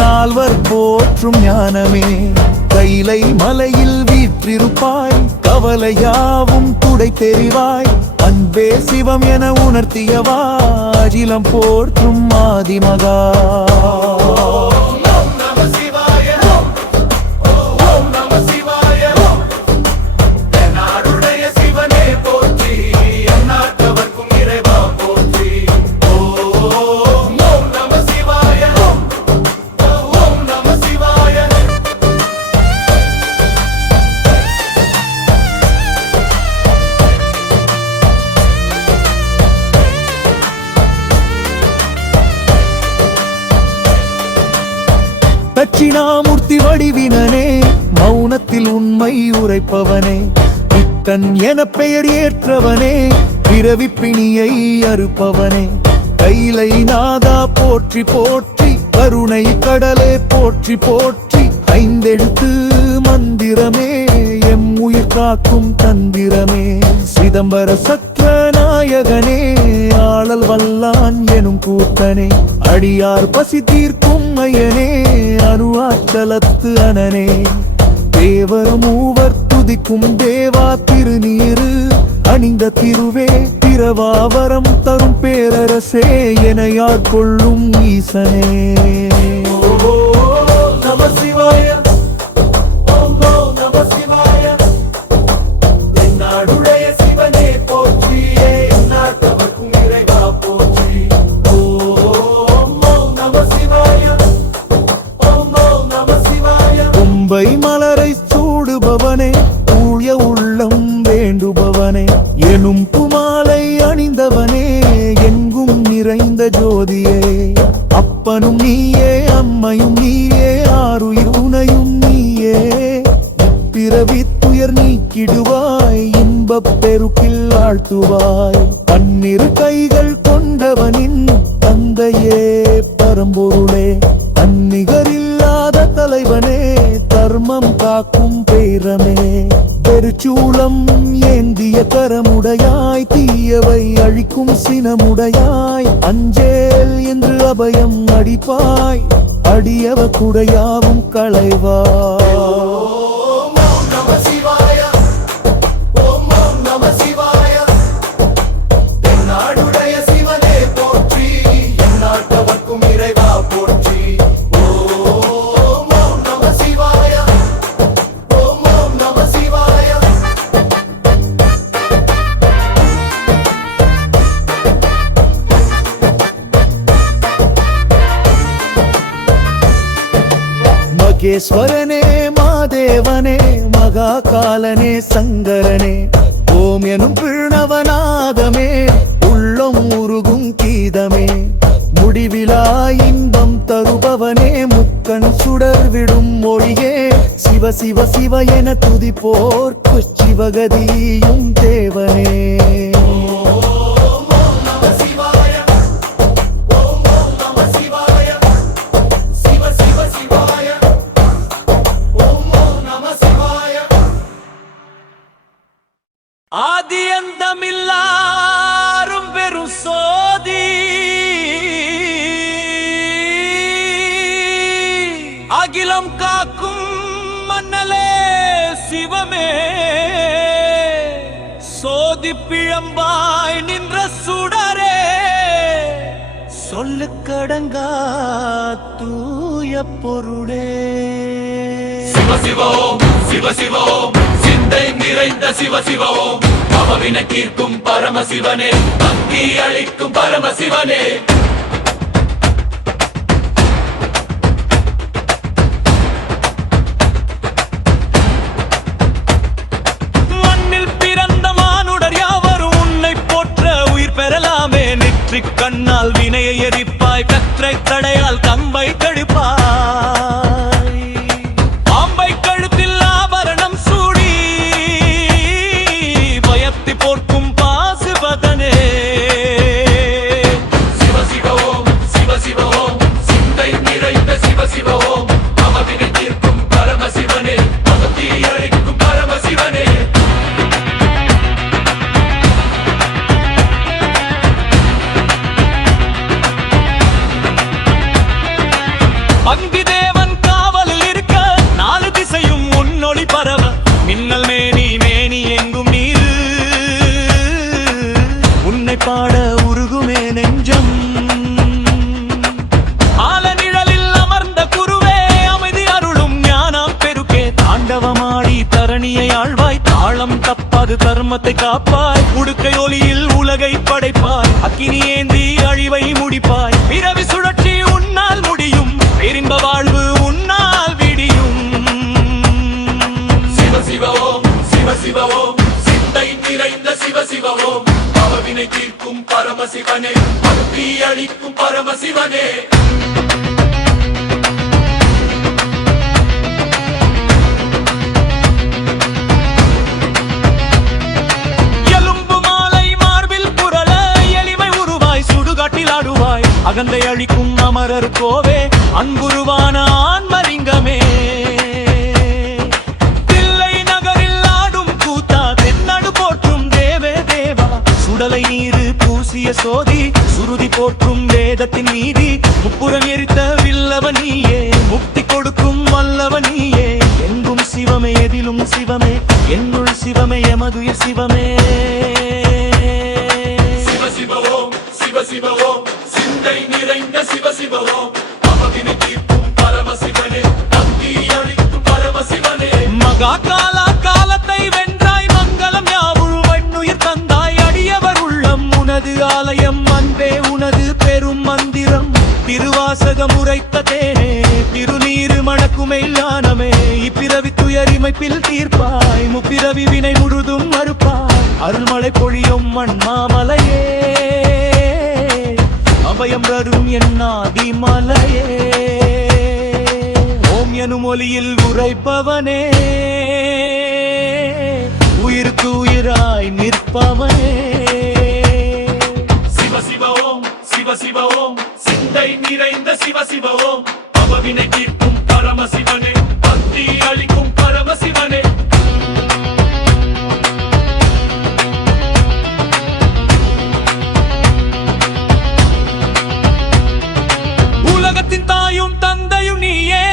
நால்வர் போற்றும் ஞானமே கைலை மலையில் வீற்றிருப்பாய் கவலையாவும் துடை தெரிவாய் அன்பே சிவம் என உணர்த்தியவா அகிலம் போற்றும் ஆதிமகா. ஓம் நம சிவாய ஓம் நம சிவாய தென்னாடுடைய சிவனே போற்றி எந்நாட்டவர்க்கும் இறைவா போற்றி. ஓம் நம சிவாய ஓம் நம சிவாய. தட்சிணாமூர்த்தி வடிவினனே மௌனத்தில் உண்மை உரைப்பவனே பித்தன் என பெயர் ஏற்றவனே பிறவி பிணியை அறுப்பவனே கைலை நாதா போற்றி போற்றி கருணை கடலே போற்றி போற்றி ஐந்தெழுத்து மந்திரமே எம் உயிர் காக்கும் தந்திரமே சிதம்பர சத்ர நாயகனே ஆளல் வல்லான் எனும் கூத்தனே அடியார் பசி தீர்க்கும் ஐயனே அருளாச்சலத்து அனனே தேவர் மூவர் துதிக்கும் தேவா திருநீரு அணிந்த திருவே பிறவாவரம் தரும் பேரரசே என யார் கொள்ளும் ஈசனே. ஓம் நம சிவாய ஓம் நம சிவாய தென்னாடுடைய சிவனே போற்றி எந்நாட்டவர்க்கும் இறைவா போற்றி. பிறவி துயர் நீக்கிடுவாய், இன்பப் பெருக்கில் ஆழ்த்துவாய். பன்னிரு கைகள் கொண்டவனின் தந்தையே பரம்பொருளே, தன்னிகரில்லாத தலைவனே, தர்மம் காக்கும் பேரமே. பெருச்சூலம் ஏந்திய கரமுடையாய், தீயவை அழிக்கும் சினமுடையாய். அஞ்சேல் என்று அபயம் அடிப்பாய், அடியவ குடையாவும் களைவாய். மகேஸ்வரனே மாதேவனே, மகாகாலனே சங்கரனே, ஓம் எனும் பிரணவநாதமே, உள்ளம் உருகும் கீதமே. முடிவிலா இன்பம் தருபவனே, முக்கண் சுடர் விடும் மொழியே. சிவ சிவ சிவ என துதிப்போர்க்கு சிவகதியும் தேவனே. ஆதியந்தமில்லாரும் பெரும் சோதி, அகிலம் காக்கும் மன்னலே சிவமே. சோதி பிழம்பாய் நின்ற சுடரே, சொல்லுக்கடங்கா தூய பொருளே. சிவ சிவோம் சிவ சிவோம், சிந்தை நிறைந்த சிவ சிவோம். அவவினை தீர்க்கும் பரமசிவனே, பக்தி அளிக்கும் பரமசிவனே. மண்ணில் பிறந்த மானுடர் யாவரும் உன்னை போற்ற உயிர் பெறலாமே. நெற்றிக் கண்ணால் வினையை எரிப்பாய், கற்றை தடையால் கம்பை தடுப்பாய். பாம்பை கழுத்தில் ஆபரணம் சூடி, பயத்தி போர்க்கும் பாசுபதனே. சிவ சிவோம் சிவ சிவோம், சிந்தை நிறைந்த சிவ சிவோம். அவவினை தீர்க்கும் பரமசிவனே, பக்தி அளிக்கும் பரமசிவனே. அங்கி தேவன் காவலில் இருக்க, நாலு திசையும் உன்னொளி பரவ. மின்னல் மேனி மேனி எங்கும் நீரு, உன்னை பாட உருகுமே நெஞ்சம். ஆல நிழலில் அமர்ந்த குருவே, அமைதி அருளும் ஞானம் பெருக்கே. தாண்டவமாடி தரணியை ஆழ்வாய், தாளம் தப்பாது தர்மத்தை காப்பாய். உடுக்கை ஒளியில் உலகை படைப்பாய், அக்கினி ஏந்தி அழிவை முடிப்பாய். பிறவி சுழற்சி உன்னால் முடியும், பேரின்ப வாழ்வு உன்னால் விடியும். சிவ சிவோம் சிவ சிவோம், சிந்தை நிறைந்த சிவ சிவோம். அவவினை தீர்க்கும் பரமசிவனே, பக்தி அளிக்கும் பரமசிவனே. எலும்பு மாலை மார்பில் புரள, எளிமை உருவாய் சுடுகாட்டில் ஆடுவாய். அகந்தை அழிக்கும் அமரர் கோவே, அன்புருவான ஆன்மலிங்கமே. தில்லை நகரில் ஆடும் கூத்தா, தென்னடு போற்றும் தேவே தேவா. சுடலை நீரு பூசிய சோதி, சுருதி போற்றும் வேதத்தின் நீதி. முப்புறம் எரித்த வில்லவன் நீயே, முக்தி கொடுக்கும் வல்லவன் நீயே. எங்கும் சிவமே எதிலும் சிவமே, என்னுள் சிவமே எமதுயிர் சிவமே. சிவ சிவோம் சிவ சிவோம், சிந்தை நிறைந்த சிவ சிவோம். அவவினை தீர்க்கும் பரமசிவனே, பக்தி அளிக்கும் பரமசிவனே. மகா காலா காலத்தை வென்றாய், மங்களம் யாவும் வெண்ணுயிர் தந்தாய். அடியவர் உள்ளம் உனது ஆலயம், அன்பே உனது பெரும் மந்திரம். திருவாசகம் உரைத்த தேனே, திருநீரு மணக்குமெய்யானமே. இப்பிறவி துயரிமைப்பில் தீர்ப்பாய், முப்பிறவி வினை முழுதும் மறுப்பாய். அருள்மழை பொழியும் மண்மாமலையே, அபயம் தரும் என்னாதி மலையே. ஓம் எனும் ஒலியில் உரைப்பவனே. உயிருக்கு உயிராய் நிற்பவனே. சிவ சிவ ஓம் சிவ சிவ ஓம் சிந்தை நிறைந்த சிவ சிவ ஓம் பவவினை தீர்க்கும் பரமசிவனே பக்தி அளிக்கும் பரமசிவனே. உலகத்தின் தாயும் தந்தையும் நீயே,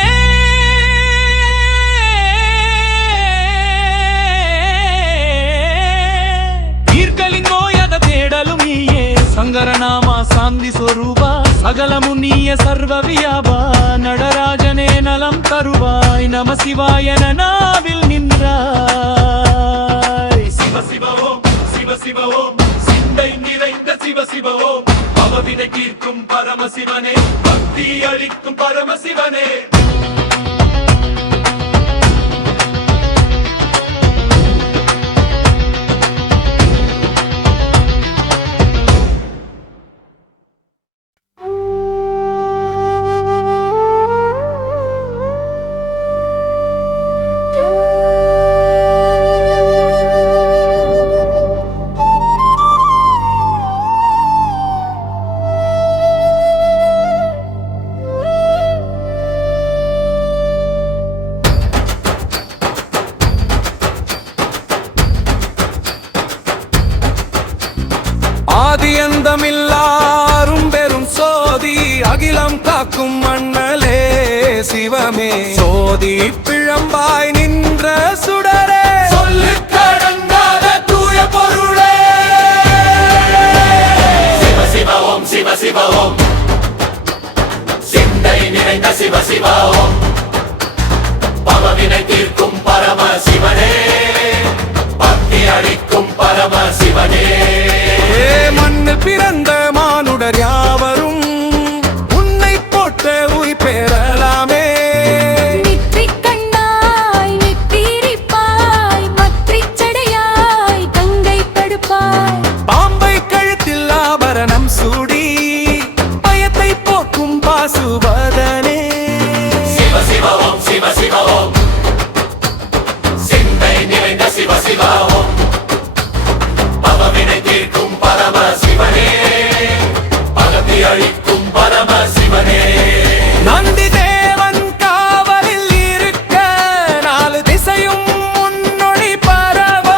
ஈர்களின் நோயத தேடலும் நீயே, சங்கரநாமா சாந்தி சொரூபா சகலமு நீய சர்வ வியாபா, நடராஜனே நலம் தருவாய் நம சிவாய நாவில் நின்றாய். சிவ சிவ ஓம் சிவ சிவ ஓம் சிந்தை நிறைந்த சிவ சிவ ஓம் பவவினை தீர்க்கும் பரமசிவனே பக்தி அளிக்கும் பரமசிவனே. ஆதியந்தமில்லாரும் பெரும் சோதி அகிலம் காக்கும் மண்ணலே சிவமே, சோதி பிழம்பாய் நின்ற சுடரே, சொல்லு கடங்காத தூய பொருளே. சிவ சிவ ஓம் சிவ சிவ ஓம் சிந்தை நிறைந்த சிவ சிவ ஓம் பவவினை தீர்க்கும் பரம சிவனே பக்தி அளிக்கும் பரம சிவனே. மண்ணில் பிறந்த மானுடர் யாவரும் உன்னை போற்ற உயிர் பெறலாமே. நெற்றிக் கண்ணாய் நெற்றிரிப்பாய் மற்றிச் சடையாய் கங்கை தடுப்பாய், பாம்பை கழுத்தில் ஆபரணம் சூடி பயத்தை போக்கும் பாசுபதனே. சிவ சிவ ஓம் சிவ சிவ ஓம் சிந்தை நிறைந்த சிவ சிவ ஓம் பவவினை தீர்க்கும் பரம சிவனே பக்தி அளிக்கும் பரம சிவனே. நந்தி தேவன் காவலில் இருக்க நாலு திசையும் முன்னொழி பரவ,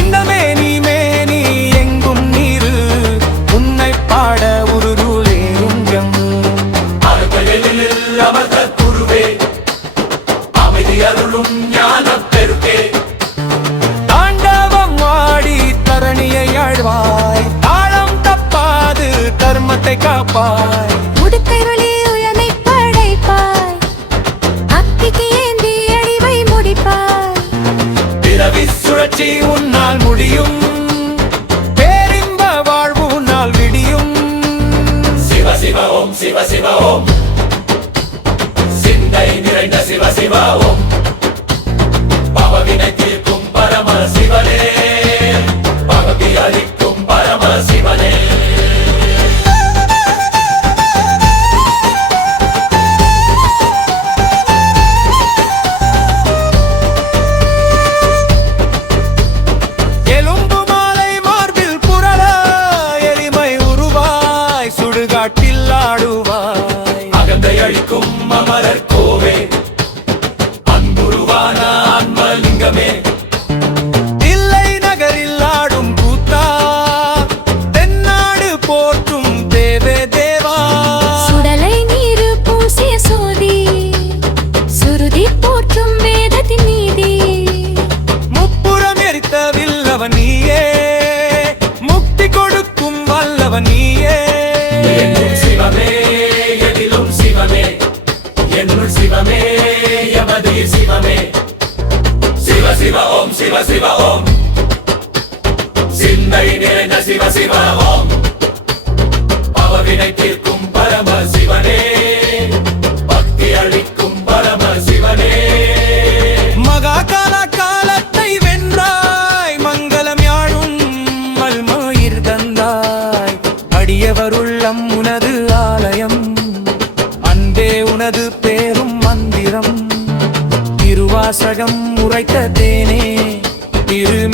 இந்த மேனி மேனி எங்கும் நீரு உன்னை பாட உருளேருங்கம். அருமையில் அமர்ந்த குருவே அமைதி அருளும் ஞான பெருக்கே, தாண்டவம் ஆடி தரணியை ஆழ்வாய், தாளம் தப்பாது தர்மத்தை காப்பாய். உடுக்கை ஒளி உயனை படைப்பாய், அக்கிக்கு ஏந்தி அழிவை முடிப்பாய். பிறவி சுழற்சி உன்னால் முடியும், பேரின்ப வாழ்வு உன்னால் விடியும். சிவ சிவ ஓம் சிவ சிவ ஓம் சிந்தை நிறைந்த சிவ சிவ ஓம் பவவினை தீர்க்கும் பரம சிவனே பக்தி அளிக்கும் பரம சிவனே. எலும்பு மாலை மார்பில் புரள எளிமை உருவாய் சுடுகாட்டில் ஆடுவாய். அகந்தை அழிக்கும் அமரர் கோவே அன்புருவான ஆன்மலிங்கமே, இல்லை நகரில் ஆடும் கூத்தா தென்னாடு போற்றும் தேவே தேவா. சுடலை நீரு பூசிய சோதி சுருதி போற்றும் வேதத்தின் நீதி, முப்புறம் எரித்த வில்லவன் நீயே, முக்தி கொடுக்கும் வல்லவன் நீயே. என்னும் சிவமே எதிலும் சிவமே என்னுள் சிவமே எமது சிவமே. சிவ சிவ ஓம் சிவ சிவ ஓம் சிந்தை நிறைந்த சிவ சிவ ஓம் பவவினை தீர்க்கும் பரம சிவனே பக்தி அளிக்கும் பரம சிவனே. மகாகால காலத்தை வென்றாய், மங்களம் யாழும் மல்மயிர் தந்தாய். அடியவருள்ளம் உனது ஆலயம், அன்பே உனது பேரும் மந்திரம். திருவாசகம் உரைத்த தேனே மிரு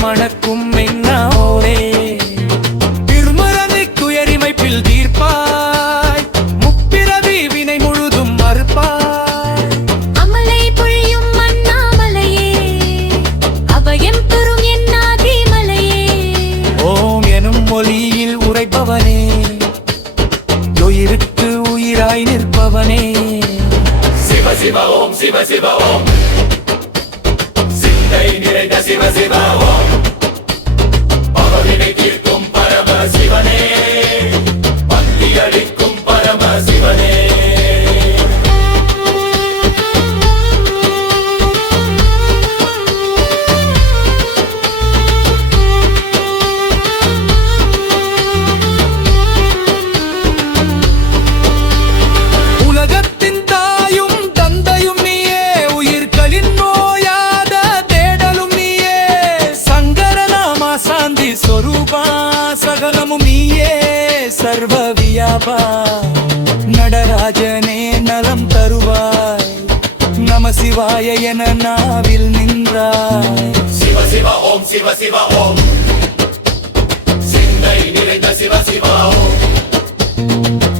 மணக்கும் மென்னாவோரே திருமரனை குயரிமைப்பில் தீர்ப்பாய் முப்பிரவி வினை முழுதும் மறுப்பாய் அமலை பொழியும் அண்ணாமலையே அபயம் தரும் என்னாதி மலையே ஓம் எனும் மொழியில் உரைப்பவனே உயிருக்கு உயிராய் நிற்பவனே சிவ சிவ ஓம் சிவ சிவ ஓம் சிந்தை நிறைந்த சிவ சிவ ஓம் பவவினை தீர்க்கும் பரம சிவனே பக்தி அளிக்கும் பரம சிவனே உலகத்தின் தாயும் தந்தையும் நீயே உயிர்களின் நோயாத தேடலும் நீயே சங்கரநாமா சாந்தி சொரூபா சகலமும் நீயே சர்வ வியாபா நடராஜனே நலம் தருவாய் நம சிவாய என நாவில் நின்றாய் சிவ சிவ ஓம் சிவ சிவ ஓம் சிந்தை நிறைந்த சிவ சிவ ஓம்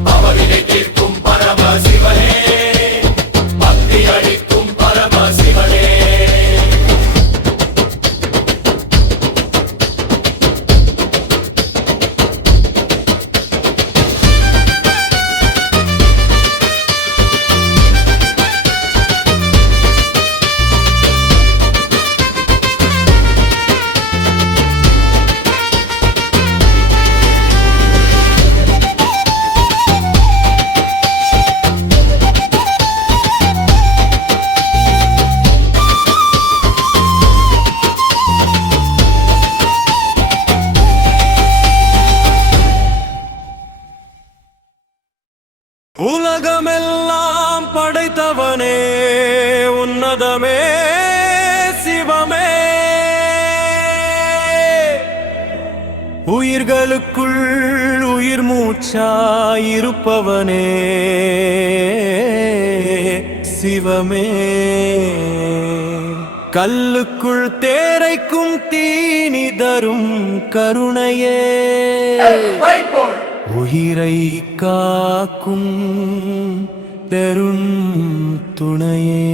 பவவினை தீர்க்கும் பரம சிவனே பக்தி அளிக்கும் பரம சிவனே உலகமெல்லாம் படைத்தவனே உன்னதமே சிவமே உயிர்களுக்குள் உயிர் மூச்சாயிருப்பவனே சிவமே கல்லுக்குள் தேரைக்கும் தீனி தரும் கருணையே உயிரை காக்கும் தரும் துணையே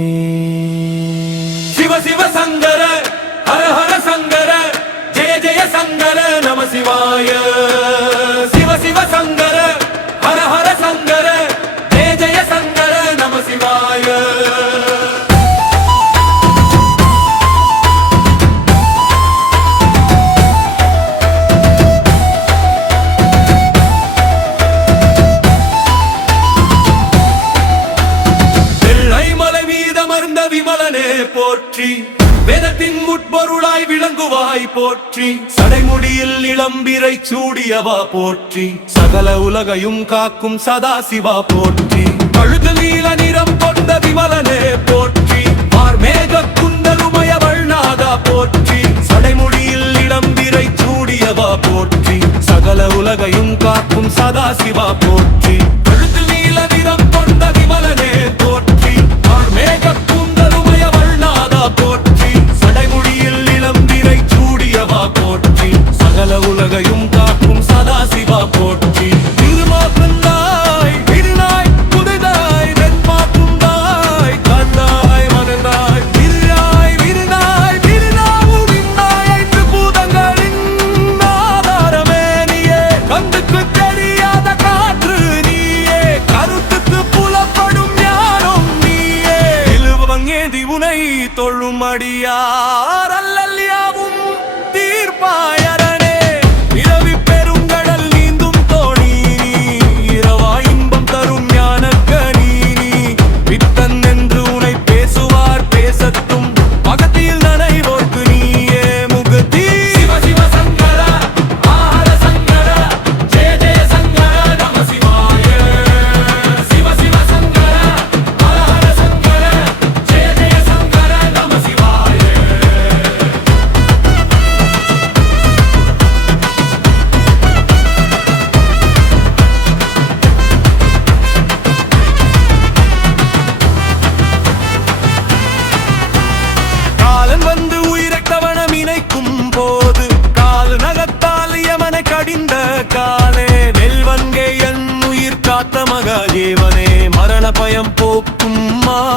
சிவ சிவ சங்கர ஹர ஹர சங்கர ஜெய ஜெய சங்கர நம சிவாய சிவ சிவ சங்கர ஹர ஹர சங்கர ஜெய ஜெய சங்கர நம சிவாய போற்றி வேதத்தின் முட்பொருளாய் விளங்குவாய் போற்றி சடைமுடியில் இளம்பிரை சூடியவா போற்றி சகல உலகையும் காக்கும் சதாசிவா போற்றி கழுது நீல நிறம் கொண்ட விமலனே போற்றி மார்மேக குந்தலுமய வள்நாதா போற்றி சடைமுடியில் இளம்பிரை சூடியவா போற்றி சகல உலகையும் காக்கும் சதாசிவா போற்றி கழுது நீல நிறம் கொண்ட விமலனே போற்றி மார்மேக போற்றி சடைமுடியில் இளம்பிரை சூடியவா போற்றி சகல உலகையும் காக்கும் சதாசிவா போற்றி திருமாந்தாய் விருநாய் புதிதாய் வெண்மாக்குந்தாய் கந்தாய் மகந்தாய் விருநாய் விருநாய் விருநாவு விண்ணாய் ஐந்து பூதங்களின் ஆதாரமே நீயே கண்ணுக்கு தெரியாத காற்று நீயே கருத்துக்கு புலப்படும் ஞானம் நீயே இழுவங்கேந்தி உனை தொழும் அடியார் அல்லல்யாவும் தீர்ப்பாயரனே இரவி பெருங்கடல் நீந்தும் தோணி இரவா இன்பம் தரும் ஞானக்கனி பித்தன் என்று உனை பேசுவார் பேசட்டும் பகத்தில் நனைவோர்க்கு நீயே முகத்தி சிவ சிவ சங்கர ஆஹர சங்கர ஜெய ஜெய சங்கர நம சிவாய சிவ சிவ சங்கர ஆஹர சங்கர ஜெய ஜெய சங்கர நம சிவாய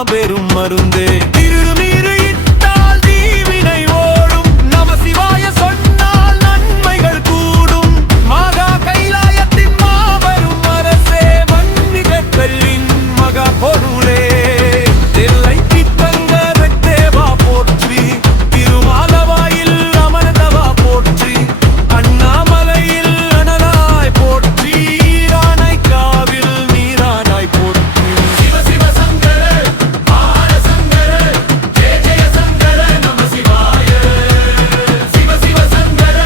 மாபெரும் மருந்தே திருநீரு இட்டால் தீவினை ஓடும் நம சிவாய சொன்னால் நன்மைகள் கூடும் மகா கைலாயத்தின் மாபெரும் அரசே மன்னிக கல்லின் மகா பொருளே தில்லை பித்தங்கர தேவா போற்றி திருமாலவாயில் அமர்ந்தவா போற்றி அண்ணாமலையில் அனலாய் போற்றி ஈரானைக்காவில் நீரானாய் போற்றி சிவ சிவ சங்கர ஹர சங்கர ஜெய ஜெய சங்கர நம சிவாய சிவ சிவ சங்கர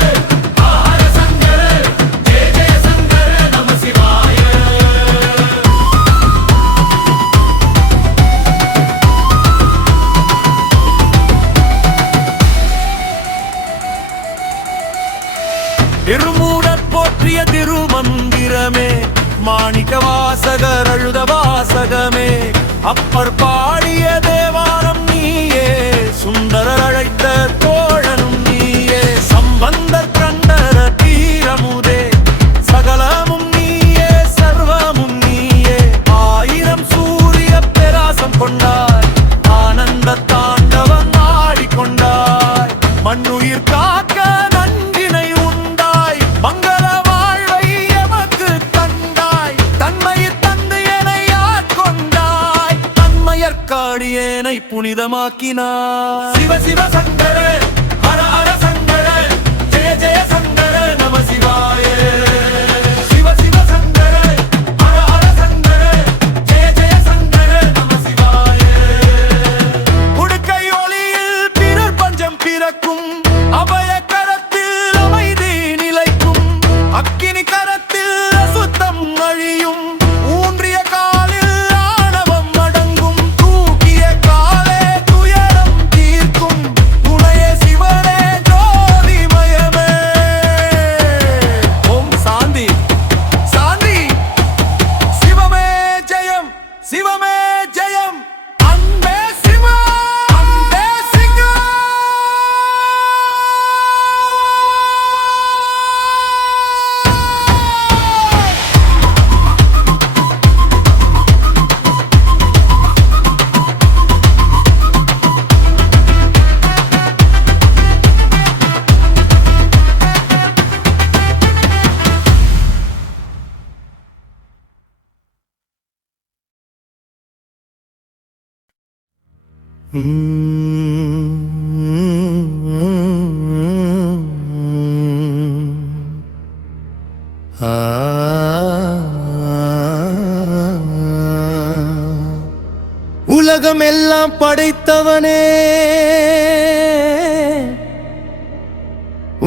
ஹர சங்கர ஜெய ஜெய சங்கர நம சிவாய இருமூடற் போற்றிய திருமந்திரமே மாணிக்க வாசகர் அழுத வாசகமே அப்பர் பாடிய தேவாரம் நீயே சுந்தரர் அழைத்த தோழனும் நீயே சம்பந்தர் கண்டர தீரமுதே சகலமும் நீயே சர்வமும் நீயே ஆயிரம் சூரிய பிரகாசம் கொண்டாய் ஆனந்த தாண்டவம் ஆடிக்கொண்டாய் மண்ணுயிர் காக்க நன்றினை உண்டாய் மங்கள வாழ்வை எமக்கு தந்தாய் தன்மையை தந்து என்னை ஆட்கொண்டாய் தன்மையற்காடியேனை புனிதமாக்கினாய் சிவ சிவ சங்கர ஹர ஹர சங்கர ஜெய ஜெய சங்கர நம சிவாய சிவ சிவ சங்கர ஹர ஹர சங்கர ஜெய ஜெய சங்கர நம சிவாய உடுக்கை ஒளியில் பிறர் பஞ்சம் பிறக்கும் அபய கரத்தில் அமைதி நிலைக்கும் அக்கினி கரத்தில் அசுத்தம் அழியும் ஊன்றிய காலில் ஆணவம் அடங்கும் தூக்கிய காலே துயரம் தீர்க்கும் துணையே சிவனே ஜோதிமயமே ஓம் சாந்தி சாந்தி சிவமே ஜெயம் சிவமே ஜெயம் அன்பே சிவா அன்பே சிங்கா உலகமெல்லாம் படைத்தவனே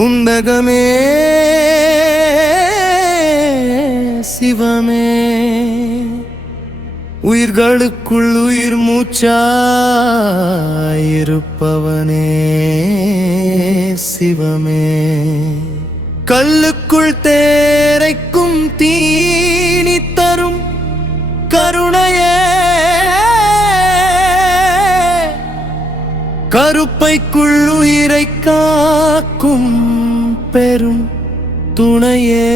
உந்தகமே சிவமே உயிர்களுக்குள் உயிர் மூச்சாயிருப்பவனே சிவமே கல்லுக்குள் தேரைக்கும் தீனி தரும் கருணையே கருப்பைக்குள் உயிரை காக்கும் பெரும் துணையே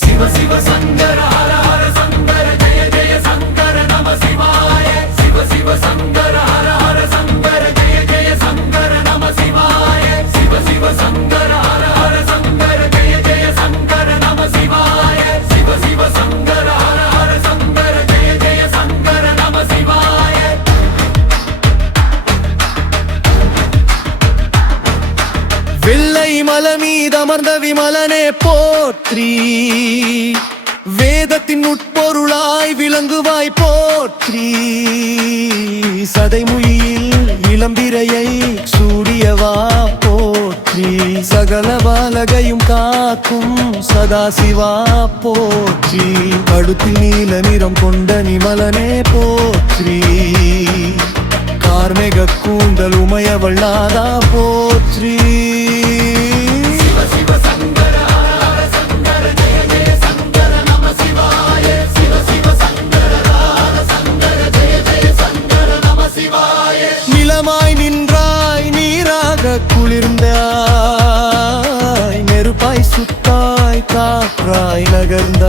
சிவ சிவ சங்கர ஹர ஹர சங்கர ஜெய ஜெய சங்கர நம சிவாய சிவ சிவ சங்கர ஹர ஹர சங்கர ஜெய ஜெய சங்கர நம சிவாய சிவ சிவ சங்கர ஹர ஹர சங்கர ஜெய ஜெய சங்கர நம சிவாய சிவ சிவ சங்கர ஹர ஹர சங்கர ஜெய ஜெய சங்கர நம சிவாய வெள்ளை மலை மீதமர்ந்த விமலனே போற்றி வேதத்தின் உட்பொருளாய் விளங்குவாய் போற்றி சதைமுயில் இளம்பிரையை சூடியவா போற்றி சகல பாலகையும் காக்கும் சதாசிவா போற்றி கழுத்தில் நீல நிறம் கொண்ட நிமலனே போற்றி கார்மேக கூந்தல் உமையவள் நாதா போற்றி சிவ சிவ சங்கர ஹர ஹர சங்கர ஜெய ஜெய சங்கர நம சிவாய சிவ சிவ சங்கர ஹர சங்கர ஜெய ஜெய சங்கர நம சிவாய நிலமாய் நின்றாய் நீராக குளிர்ந்தாய் நெருப்பாய் சுத்தாய் காற்றாய் நகர்ந்தாய்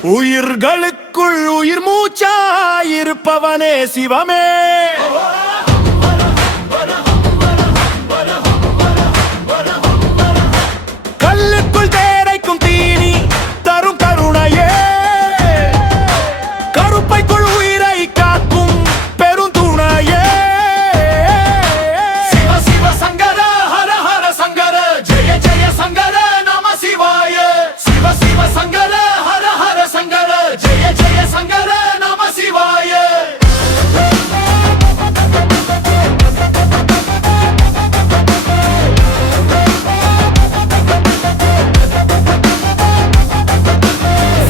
உயிர்களுக்குள் உயிர் மூச்சாயிருப்பவனே சிவமே. கல்லுக்குள் தேரைக்கும் தீனி தரும் கருணையே, கருப்பைக்குள் உயிரை காக்கும் பெருந்துணையே. சிவ சிவ சங்கர ஹர ஹர சங்கர ஜெய ஜெய சங்கர நம சிவாய. சிவ சிவ சங்கர ஹர ஹர சங்கர ஜெய ஜெய சங்கர நம சிவாய.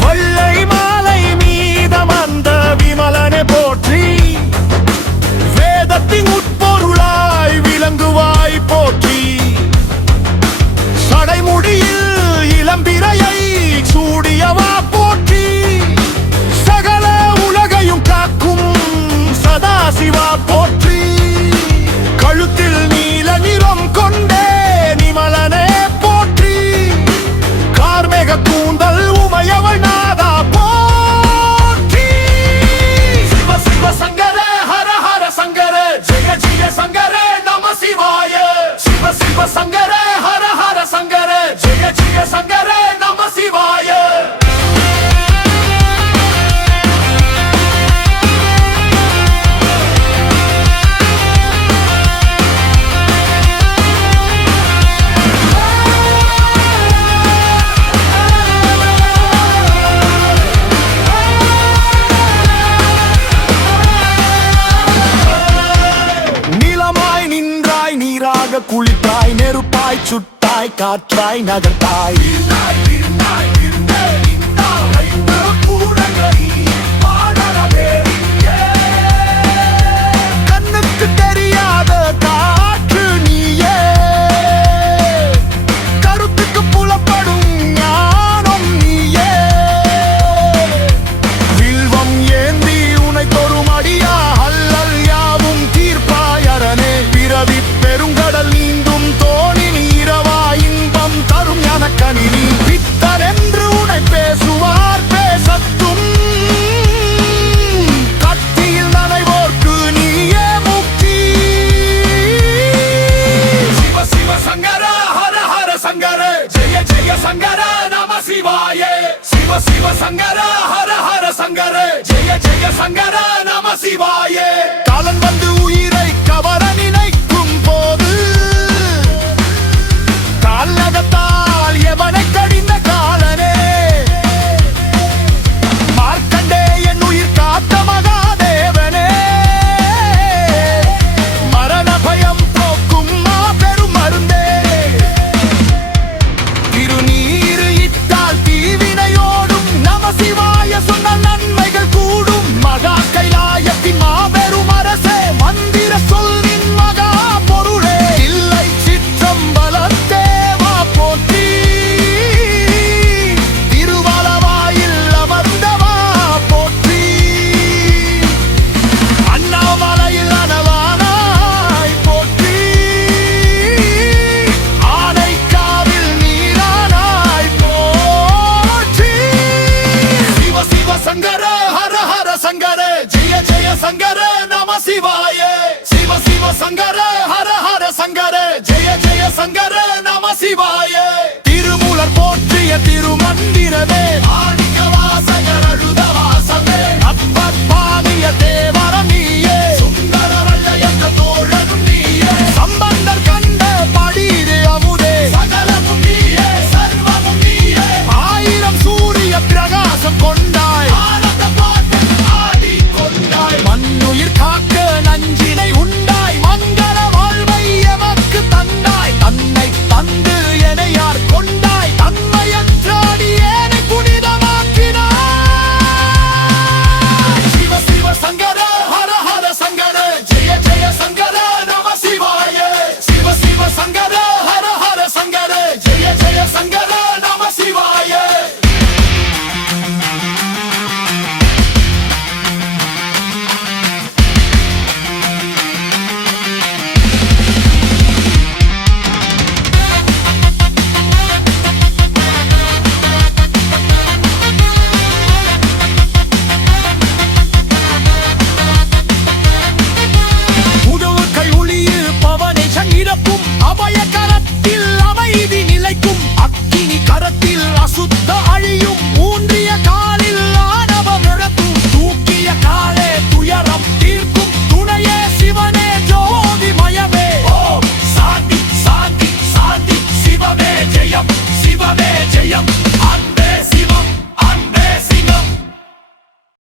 வள்ளை மாலை மீதம் அந்த விமலனை போற்றி, வேதத்தின் உட்பொருளாய் விளங்குவாய் போற்றி. சடைமுடியில் இளம்பிறையை சூடியவா போற்றி, சகல உலகையும் காக்கும் சதாசிவா போற்றி. கழுத்தில் நீல நிறம் கொண்டே நிமலனே போற்றி, கார்மேக கூந்தல் உமையவள் நாதா போற்றி. சிவ சிவ சங்கர ஹர ஹர சங்கர ஜெய ஜெய சங்கர நம சிவாய. சிவ சிவ சங்கர ஹர ஹர சங்கர ஜெய ஜெய சங்கர நம சிவாய. நிலமாய் நின்றாய், நீராக குளித்தாய், நெருப்பாய் சுட்டாய், காற்றாய் நகர்த்தாய். கண்ணுக்கு தெரியாத காற்று நீயே, கருத்துக்கு புலப்படும் ஞானம் நீயே. வில்வம் ஏந்தி உனை தொரும் அடியா அல்லல் யாவும் தீர்ப்பாய் அரணே. பிறவி பெருங்கடல் நீந்தும் தோணி நீரவா இன்பம் தரும் எனக்கனி. நீ பித்தர் என்று உனை பேசுவார் பேசத்தும், கத்தியில் நனைவோர்க்கு நீயே முக்தி. சிவ சிவ சங்கர ஹர ஹர சங்கர ஜெய ஜெய சங்கர நம சிவாய. சிவ சிவ சங்கர ஹர ஹர சங்கர ஜெய ஜெய சங்கர நம சிவாய. காலன் வந்து உயிரை கவர நினைக்கும் போது, கால்நகத்தால் எவனை கடிந்த காலனே. மார்க்கண்டே என் உயிர் காத்த மகாதேவனே, மரண பயம் போக்கும் மாபெரும் மருந்தே. திருநீரு இட்டால் தீவினையோடும், நம சிவாய சொன்ன நன்மைகள் கூடும். மகா கைலாயத்தின் மாபெரும் அரசே, மந்திர சொல்லின் மகா பொருளே. இல்லை சிற்றம்பலத்தேவா போற்றி, திருவலவாயில் அமர்ந்தவா போற்றி. அண்ணாமலையில் அனவானாய் போற்றி, ஆனைக்காவில் நீரானாய் போற்றி. சிவ சிவ சங்கர ஹர ஹர சங்கர ஜெய ஜெய சங்கர நம சிவாய. சிவ சிவ சங்கர ஹர ஹர சங்கர ஜெய ஜெய சங்கர நம சிவாய. திருமூலர் போற்றிய திருமந்திரமே,